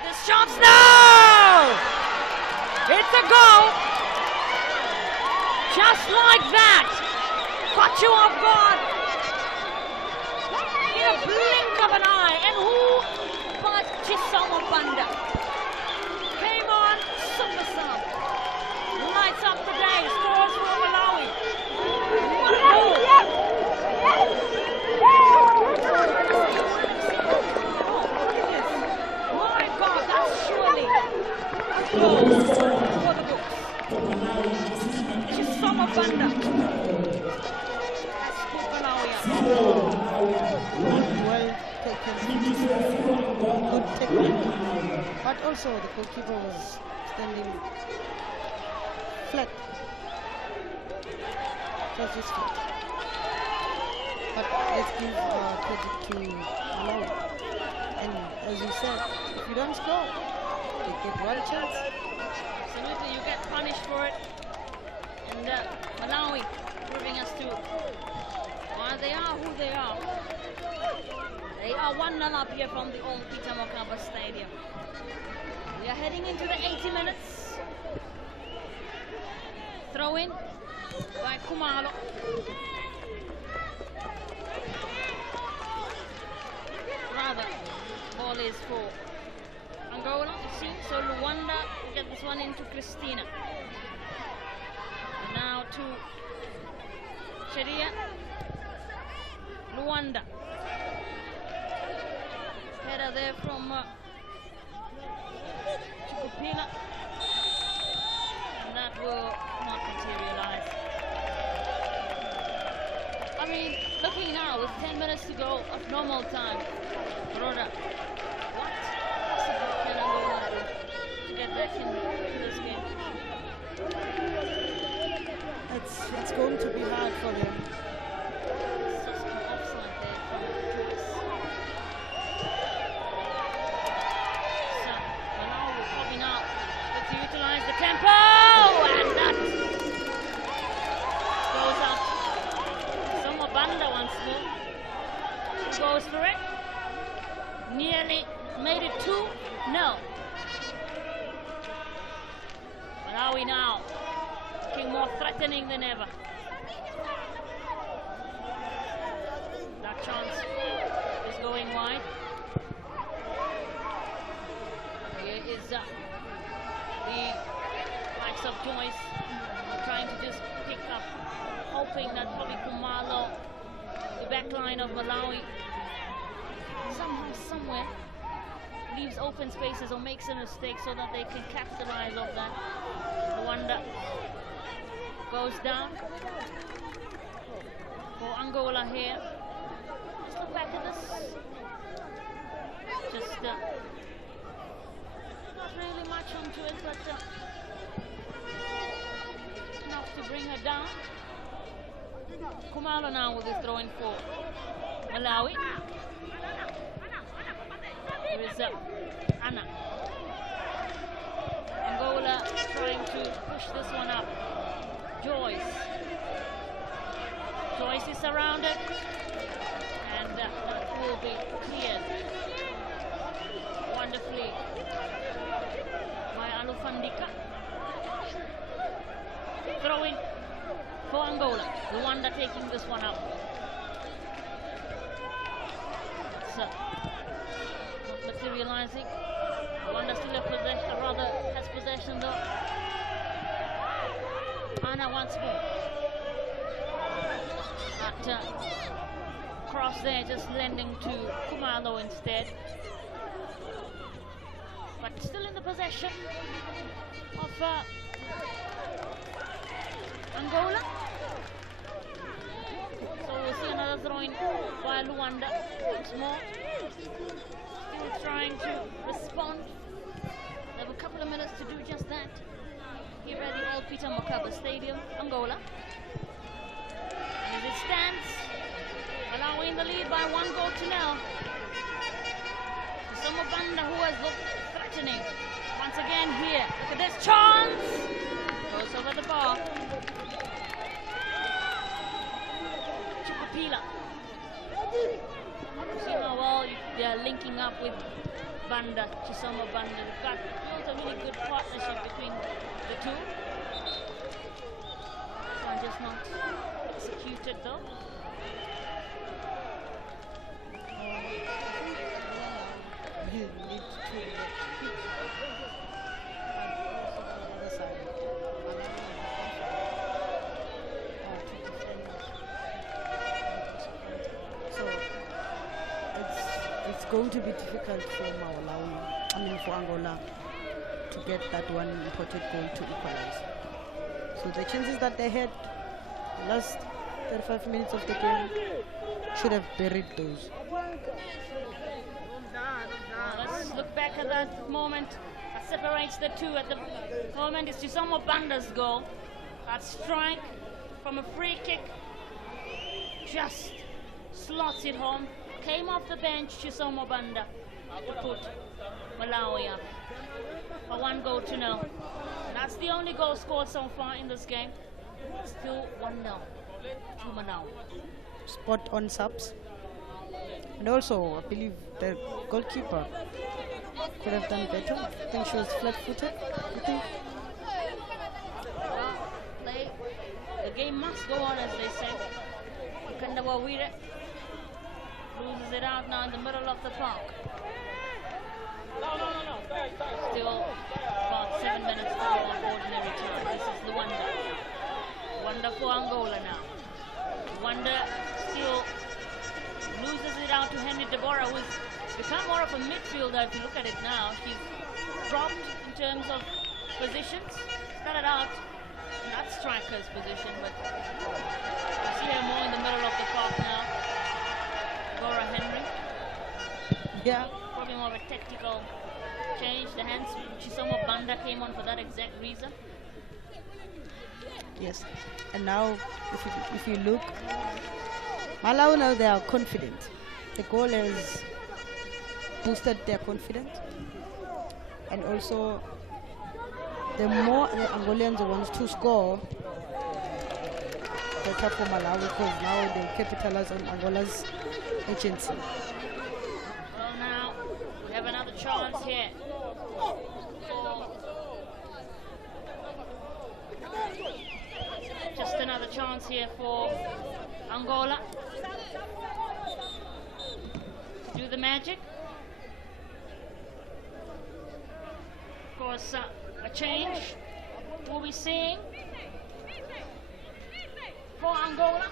This shot's now! It's a goal! Just like that! Caught you off guard! In a blink of an eye, and who but Chisomo Banda? Came on, super sub. Lights up the day, scores for Malawi. What a goal! My God, that's surely a goal for the books. Chisomo Banda. That's for Malawi. Well taken. Good technique. But also the goalkeeper was standing flat. Just flat. But let's give credit to Malawi. And as you said, if you don't score, you get one chance. Absolutely, you get punished for it. And Malawi proving us to why they are who they are. They are 1-0 up here from the old Peter Mokaba Stadium. We are heading into the 80 minutes. Throw in by Kumalo. Rather, ball is for Angola, you see. So Luanda get this one into Christina. And now to Sharia. Luanda. Header there from Chukupila. And that will not materialize. I mean, looking now with 10 minutes to go of normal time, Roda, what possible can Angola do to get back into this game? It's going to be hard for them. So some offside there from Joyce. So, now we're popping out to utilize the tempo, and that goes up. Banda once more. Goes for it. Nearly made it 2-0. Malawi now looking more threatening than ever. That chance is going wide. Here is the likes of Joyce trying to just pick up, hoping that probably Kumalo, the back line of Malawi, somehow, somewhere, leaves open spaces or makes a mistake so that they can capitalize off that. Luanda goes down for Angola here. Just look back at this. Just not really much onto it, but enough to bring her down. Kumalo now with his throw-in for Malawi. There is Anna. Angola trying to push this one up. Joyce. Joyce is surrounded, and that will be cleared wonderfully by Alufandika. Throw-in for Angola. Luanda taking this one out. So, not materializing. Luanda still has possession, rather has possession though. Anna once more. That cross there just lending to Kumalo instead. But still in the possession of Angola. So we'll see another throw-in by Luanda once more. Still trying to respond. They have a couple of minutes to do just that. Here at the old Peter Mokaba Stadium, Angola. And as it stands, Malawi in the lead by 1-0. Somobanda, who has looked threatening once again here. Look at this chance! Goes over the bar. Chukupila. See how well they are linking up with Banda, Chisomo Banda. They've got built a really good partnership between the two. This one just not executed though. It's going to be difficult for for Angola to get that one important goal to equalize. So the chances that they had the last 35 minutes of the game should have buried those. Let's look back at that moment that separates the two. At the moment, it's Chisomo Banda's goal. That strike from a free kick just slots it home. Came off the bench, Chisomo Banda, to put Malawi up for 1-0. That's the only goal scored so far in this game. Still 1-0 to Malawi. Spot on subs. And also, I believe the goalkeeper could have done better. I think she was flat-footed. I think. Well, they go on, as they say. Kandawawire loses it out now in the middle of the park. Still about 7 minutes to go of ordinary time. This is the Wonder. Wonder for Angola now. Wonder still loses it out to Henry Deborah, who's become more of a midfielder if you look at it now. She's dropped in terms of positions. Started out in that striker's position, but you see her more in the middle of the park now. Deborah Henry. Yeah. Probably more of a tactical change. The hands, Chisomo Banda came on for that exact reason. Yes. And now, if you look, Malawi now they are confident. The goal has boosted their confidence, and also the more the Angolians want to score, better for Malawi, because now they capitalize on Angola's agency. Well, now we have another chance here. Just another chance here for Angola to do the magic. Of course, a change we'll be seeing for Angola.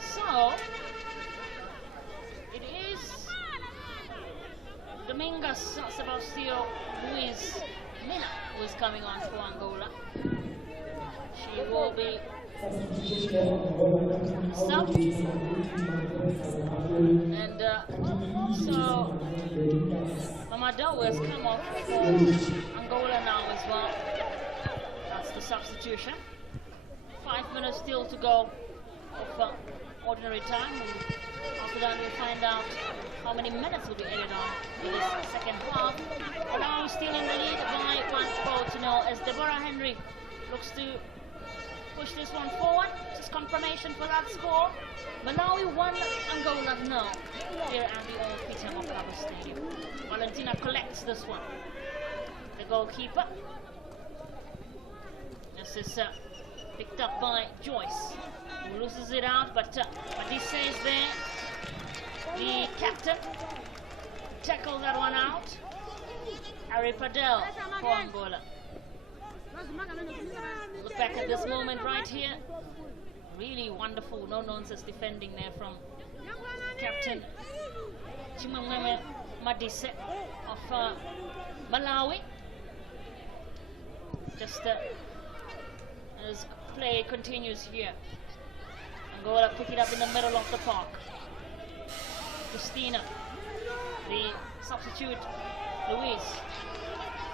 So it is Domingos Sebastião Luis Mina who is coming on for Angola. She will be subbed. And so Mamadou has come off for Angola now as well. That's the substitution. 5 minutes still to go of ordinary time. And after that we'll find out how many minutes will be added on in this second half. And now we're still in the lead by 1 goal to 0 as Deborah Henry looks to push this one forward. This is confirmation for that score. Malawi 1, Angola 0 here at the old Peter Mokaba Stadium. Valentina collects this one. The goalkeeper. This is picked up by Joyce, who loses it out, but Madise is there. The captain tackled that one out. Harry Padel for Angola. Look back at this moment right here. Really wonderful, no-nonsense defending there from Captain Chimamwe Madise of Malawi. Just as play continues here. Angola pick it up in the middle of the park. Christina, the substitute, Louise.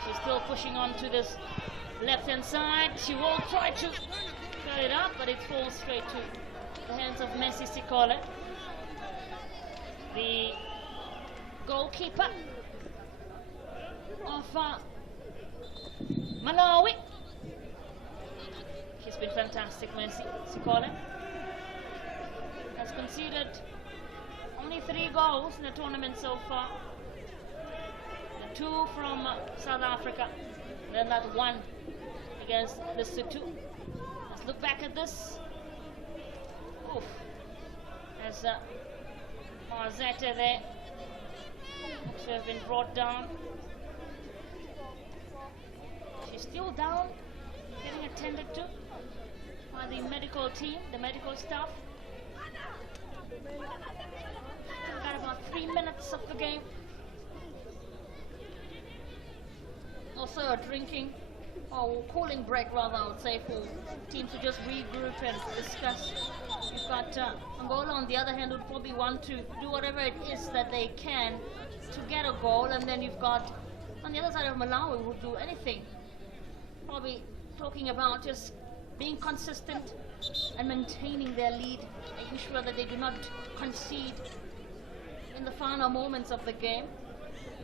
She's still pushing on to this left-hand side. She will try to cut it up, but it falls straight to the hands of Messi Sikole. The goalkeeper of Malawi. She's been fantastic, Messi Sikole. Has conceded only 3 goals in the tournament so far. The 2 from South Africa, then that 1 against Lesotho. Let's look back at this. Oof. There's Marzetta there. Should have been brought down. She's still down, getting attended to by the medical team, the medical staff. We've got about 3 minutes of the game. Also a drinking or cooling break, rather, I would say, for teams to just regroup and discuss. You've got Angola, on the other hand, would probably want to do whatever it is that they can to get a goal, and then you've got on the other side of Malawi who would do anything. Probably talking about just being consistent and maintaining their lead, making sure that they do not concede in the final moments of the game.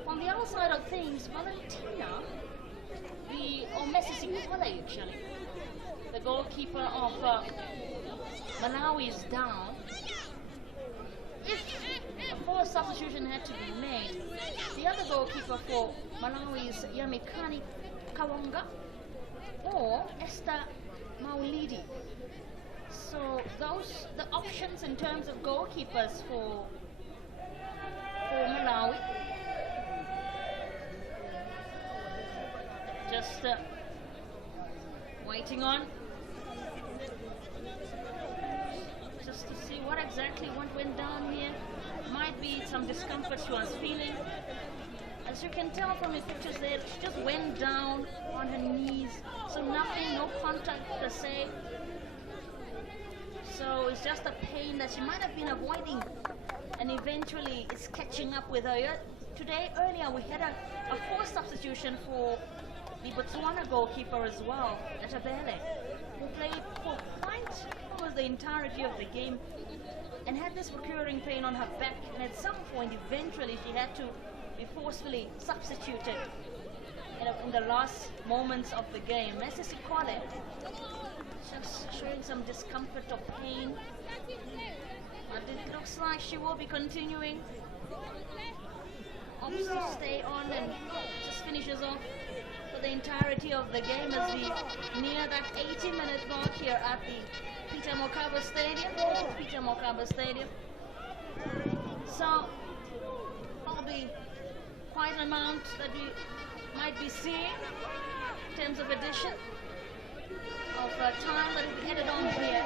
On the other side of things, Valentina, or Messi Sikole actually, the goalkeeper of Malawi is down. If a forced substitution had to be made, the other goalkeeper for Malawi is Yamikani Kawanga or Esther Maulidi. So the options in terms of goalkeepers for Malawi. Just waiting on. Just to see what exactly went down here. Might be some discomfort she was feeling. As you can tell from the pictures there, she just went down on her knees. So nothing, no contact per se. So it's just a pain that she might have been avoiding, and eventually it's catching up with her. Today, earlier, we had a forced substitution for the Botswana goalkeeper as well, Atabele, who played for quite almost the entirety of the game and had this recurring pain on her back, and at some point eventually she had to be forcefully substituted in the last moments of the game. Mrs. Ikwale just showing some discomfort or pain, but it looks like she will be continuing. Opts to stay on and just finishes off for the entirety of the game as we near that 80-minute mark here at the Peter Mokaba Stadium. So probably quite an amount that we might be seeing in terms of addition of time that will be added on here.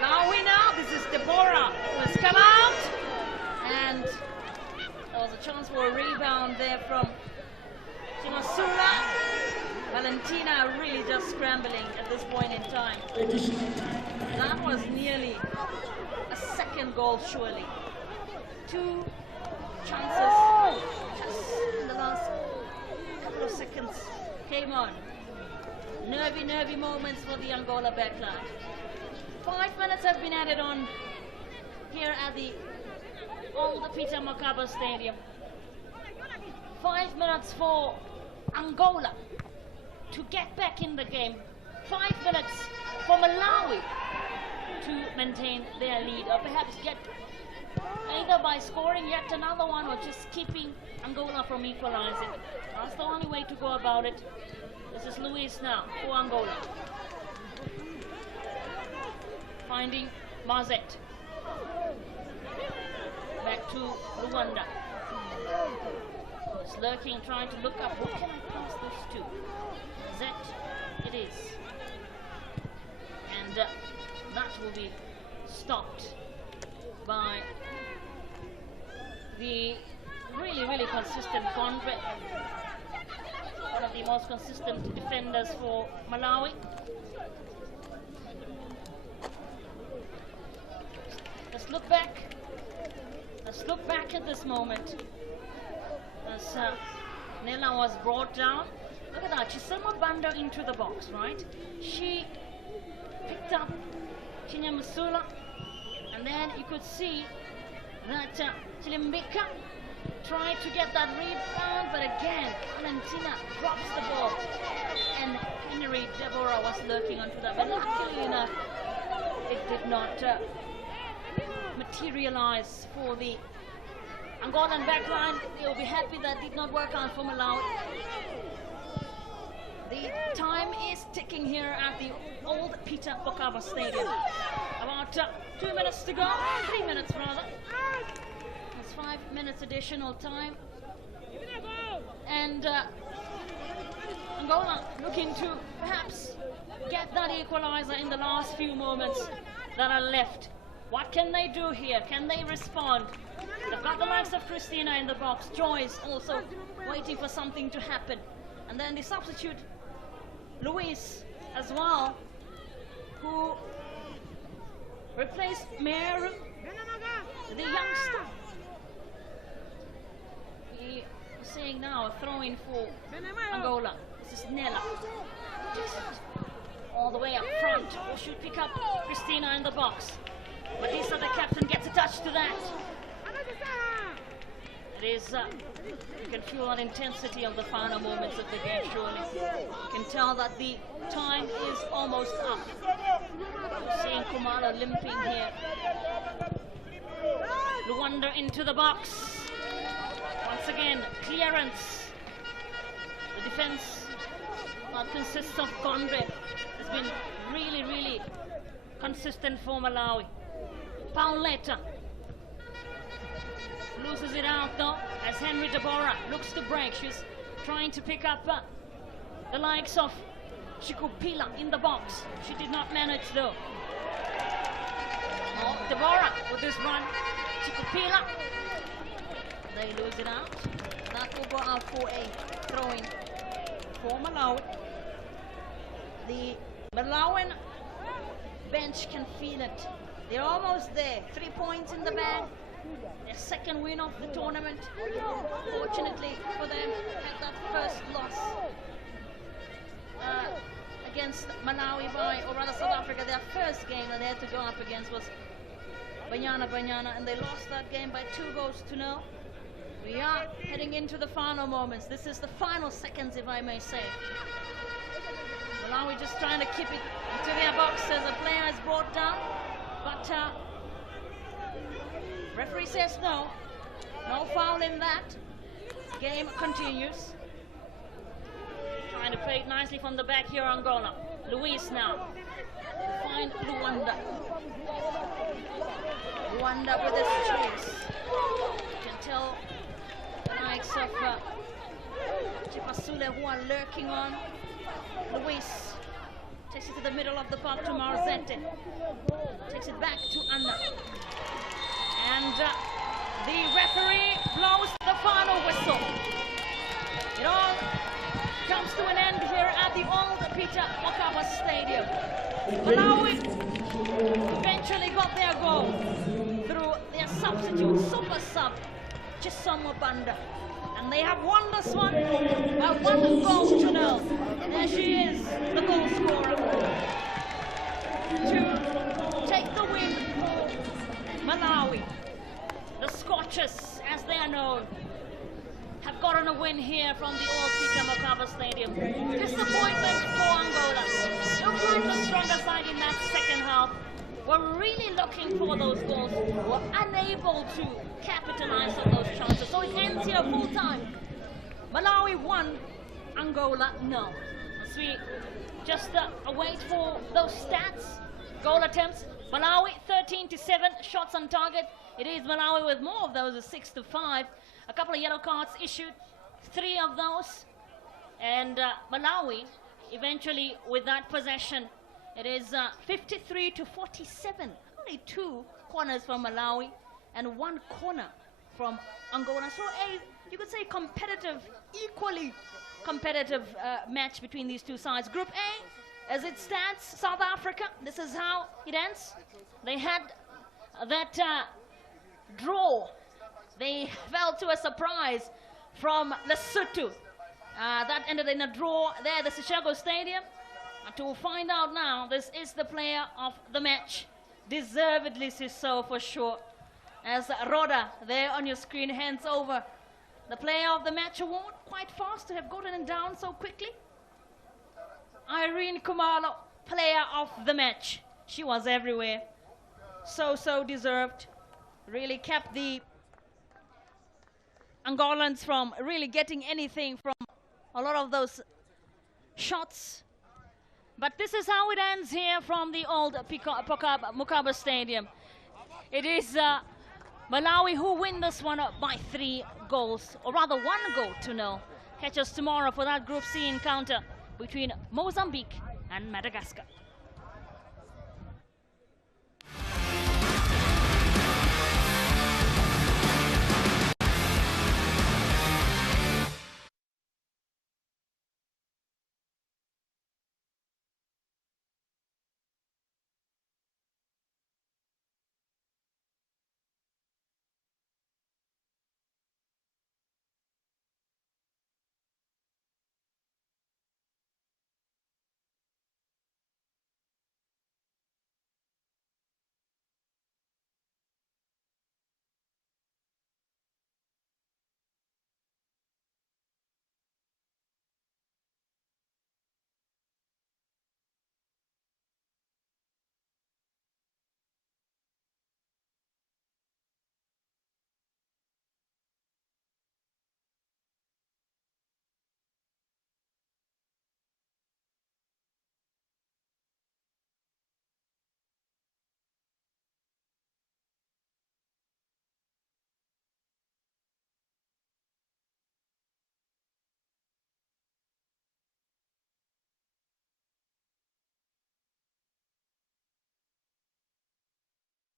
Malawi now, this is Deborah who has come out, and there was a chance for a rebound there from Chimasula. Valentina really just scrambling at this point in time. That was nearly a second goal surely. Two chances just in the last couple of seconds came on. Nervy moments for the Angola backline. 5 minutes have been added on here at the old Peter Mokaba Stadium. 5 minutes for Angola to get back in the game. 5 minutes for Malawi to maintain their lead, or perhaps get either by scoring yet another one or just keeping Angola from equalizing. That's the only way to go about it. This is Luis now for Angola. Finding Mazet. Back to Rwanda. It's lurking, trying to look up. What can I pass this to? Mazet it is. And that will be stopped by the really consistent Conrad, one of the most consistent defenders for Malawi. Let's look back. Let's look back at this moment. As Nella was brought down. Look at that. She summoned Banda into the box, right? She picked up Chinyamusula, and then you could see that Chilimbika tried to get that rebound, but again, Valentina drops the ball, and Henry Deborah was lurking onto that, but luckily enough, it did not materialize for the Angolan backline. They'll be happy that did not work out for Malawi. The time is ticking here at the old Peter Mokaba Stadium. About 2 minutes to go, 3 minutes rather. It's 5 minutes additional time. And Angola looking to perhaps get that equalizer in the last few moments that are left. What can they do here? Can they respond? They've got the likes of Christina in the box. Joyce also waiting for something to happen. And then the substitute, Luis, as well, who replaced Meru, the youngster. We are seeing now a throw-in for Angola. This is Nella. All the way up front. Who should pick up Christina in the box. Matisa, the captain, gets a touch to that. It is, you can feel that intensity of the final moments of the game, surely. You can tell that the time is almost up. We're seeing Kumalo limping here. Luanda into the box. Once again, clearance. The defense that consists of Conde has been really consistent for Malawi. Pauletta loses it out though as Henry Deborah looks to break. She's trying to pick up the likes of Chikupila in the box. She did not manage though. Oh, Deborah with this run. Chikupila. They lose it out. That will go out for a throw-in for Malawi. The Malawian bench can feel it. They're almost there. 3 points in the bag. Their second win of the tournament. Fortunately for them, had that first loss against Malawi or rather South Africa. Their first game that they had to go up against was Banyana, and they lost that game by 2-0. We are heading into the final moments. This is the final seconds, if I may say. Malawi just trying to keep it into their boxes. A player is brought down, but referee says no foul in that. Game continues. Trying to play it nicely from the back here, Angola. Luis now. Find Luanda. Luanda with his chase. You can tell the likes of Chipasule who are lurking on. Luis takes it to the middle of the park to Marzette. Takes it back to Anna. And the referee blows the final whistle. It all comes to an end here at the old Peter Mokaba Stadium. Malawi eventually got their goal through their substitute, super sub, Chisomo Banda. And they have won this one by 1-0. There she is, the goal scorer, to take the win for Malawi. The Scorchers, as they are known, have gotten a win here from the old Peter Mokaba Stadium. Disappointment for Angola. Looked like the stronger side in that second half. Were really looking for those goals. Were unable to capitalize on those chances. So it ends here full time. Malawi won, Angola no. As we just await for those stats. Goal attempts. Malawi 13-7 shots on target. It is Malawi with more of those, 6-5. A couple of yellow cards issued, 3 of those. And Malawi eventually with that possession. It is 53-47. Only 2 corners from Malawi and 1 corner from Angola. So you could say competitive, equally competitive match between these two sides. Group A, as it stands, South Africa, this is how it ends. They had that draw. They fell to a surprise from Lesotho. That ended in a draw there at the Chicago Stadium. To find out now, this is the player of the match. Deservedly so for sure. As Rhoda there on your screen hands over the player of the match award. Quite fast to have gotten it down so quickly. Irene Kumalo, player of the match. She was everywhere. So deserved. Really kept the Angolans from really getting anything from a lot of those shots. But this is how it ends here from the old Mokaba Stadium. It is Malawi who win this one by 3 goals, or rather 1-0. Catch us tomorrow for that Group C encounter between Mozambique and Madagascar.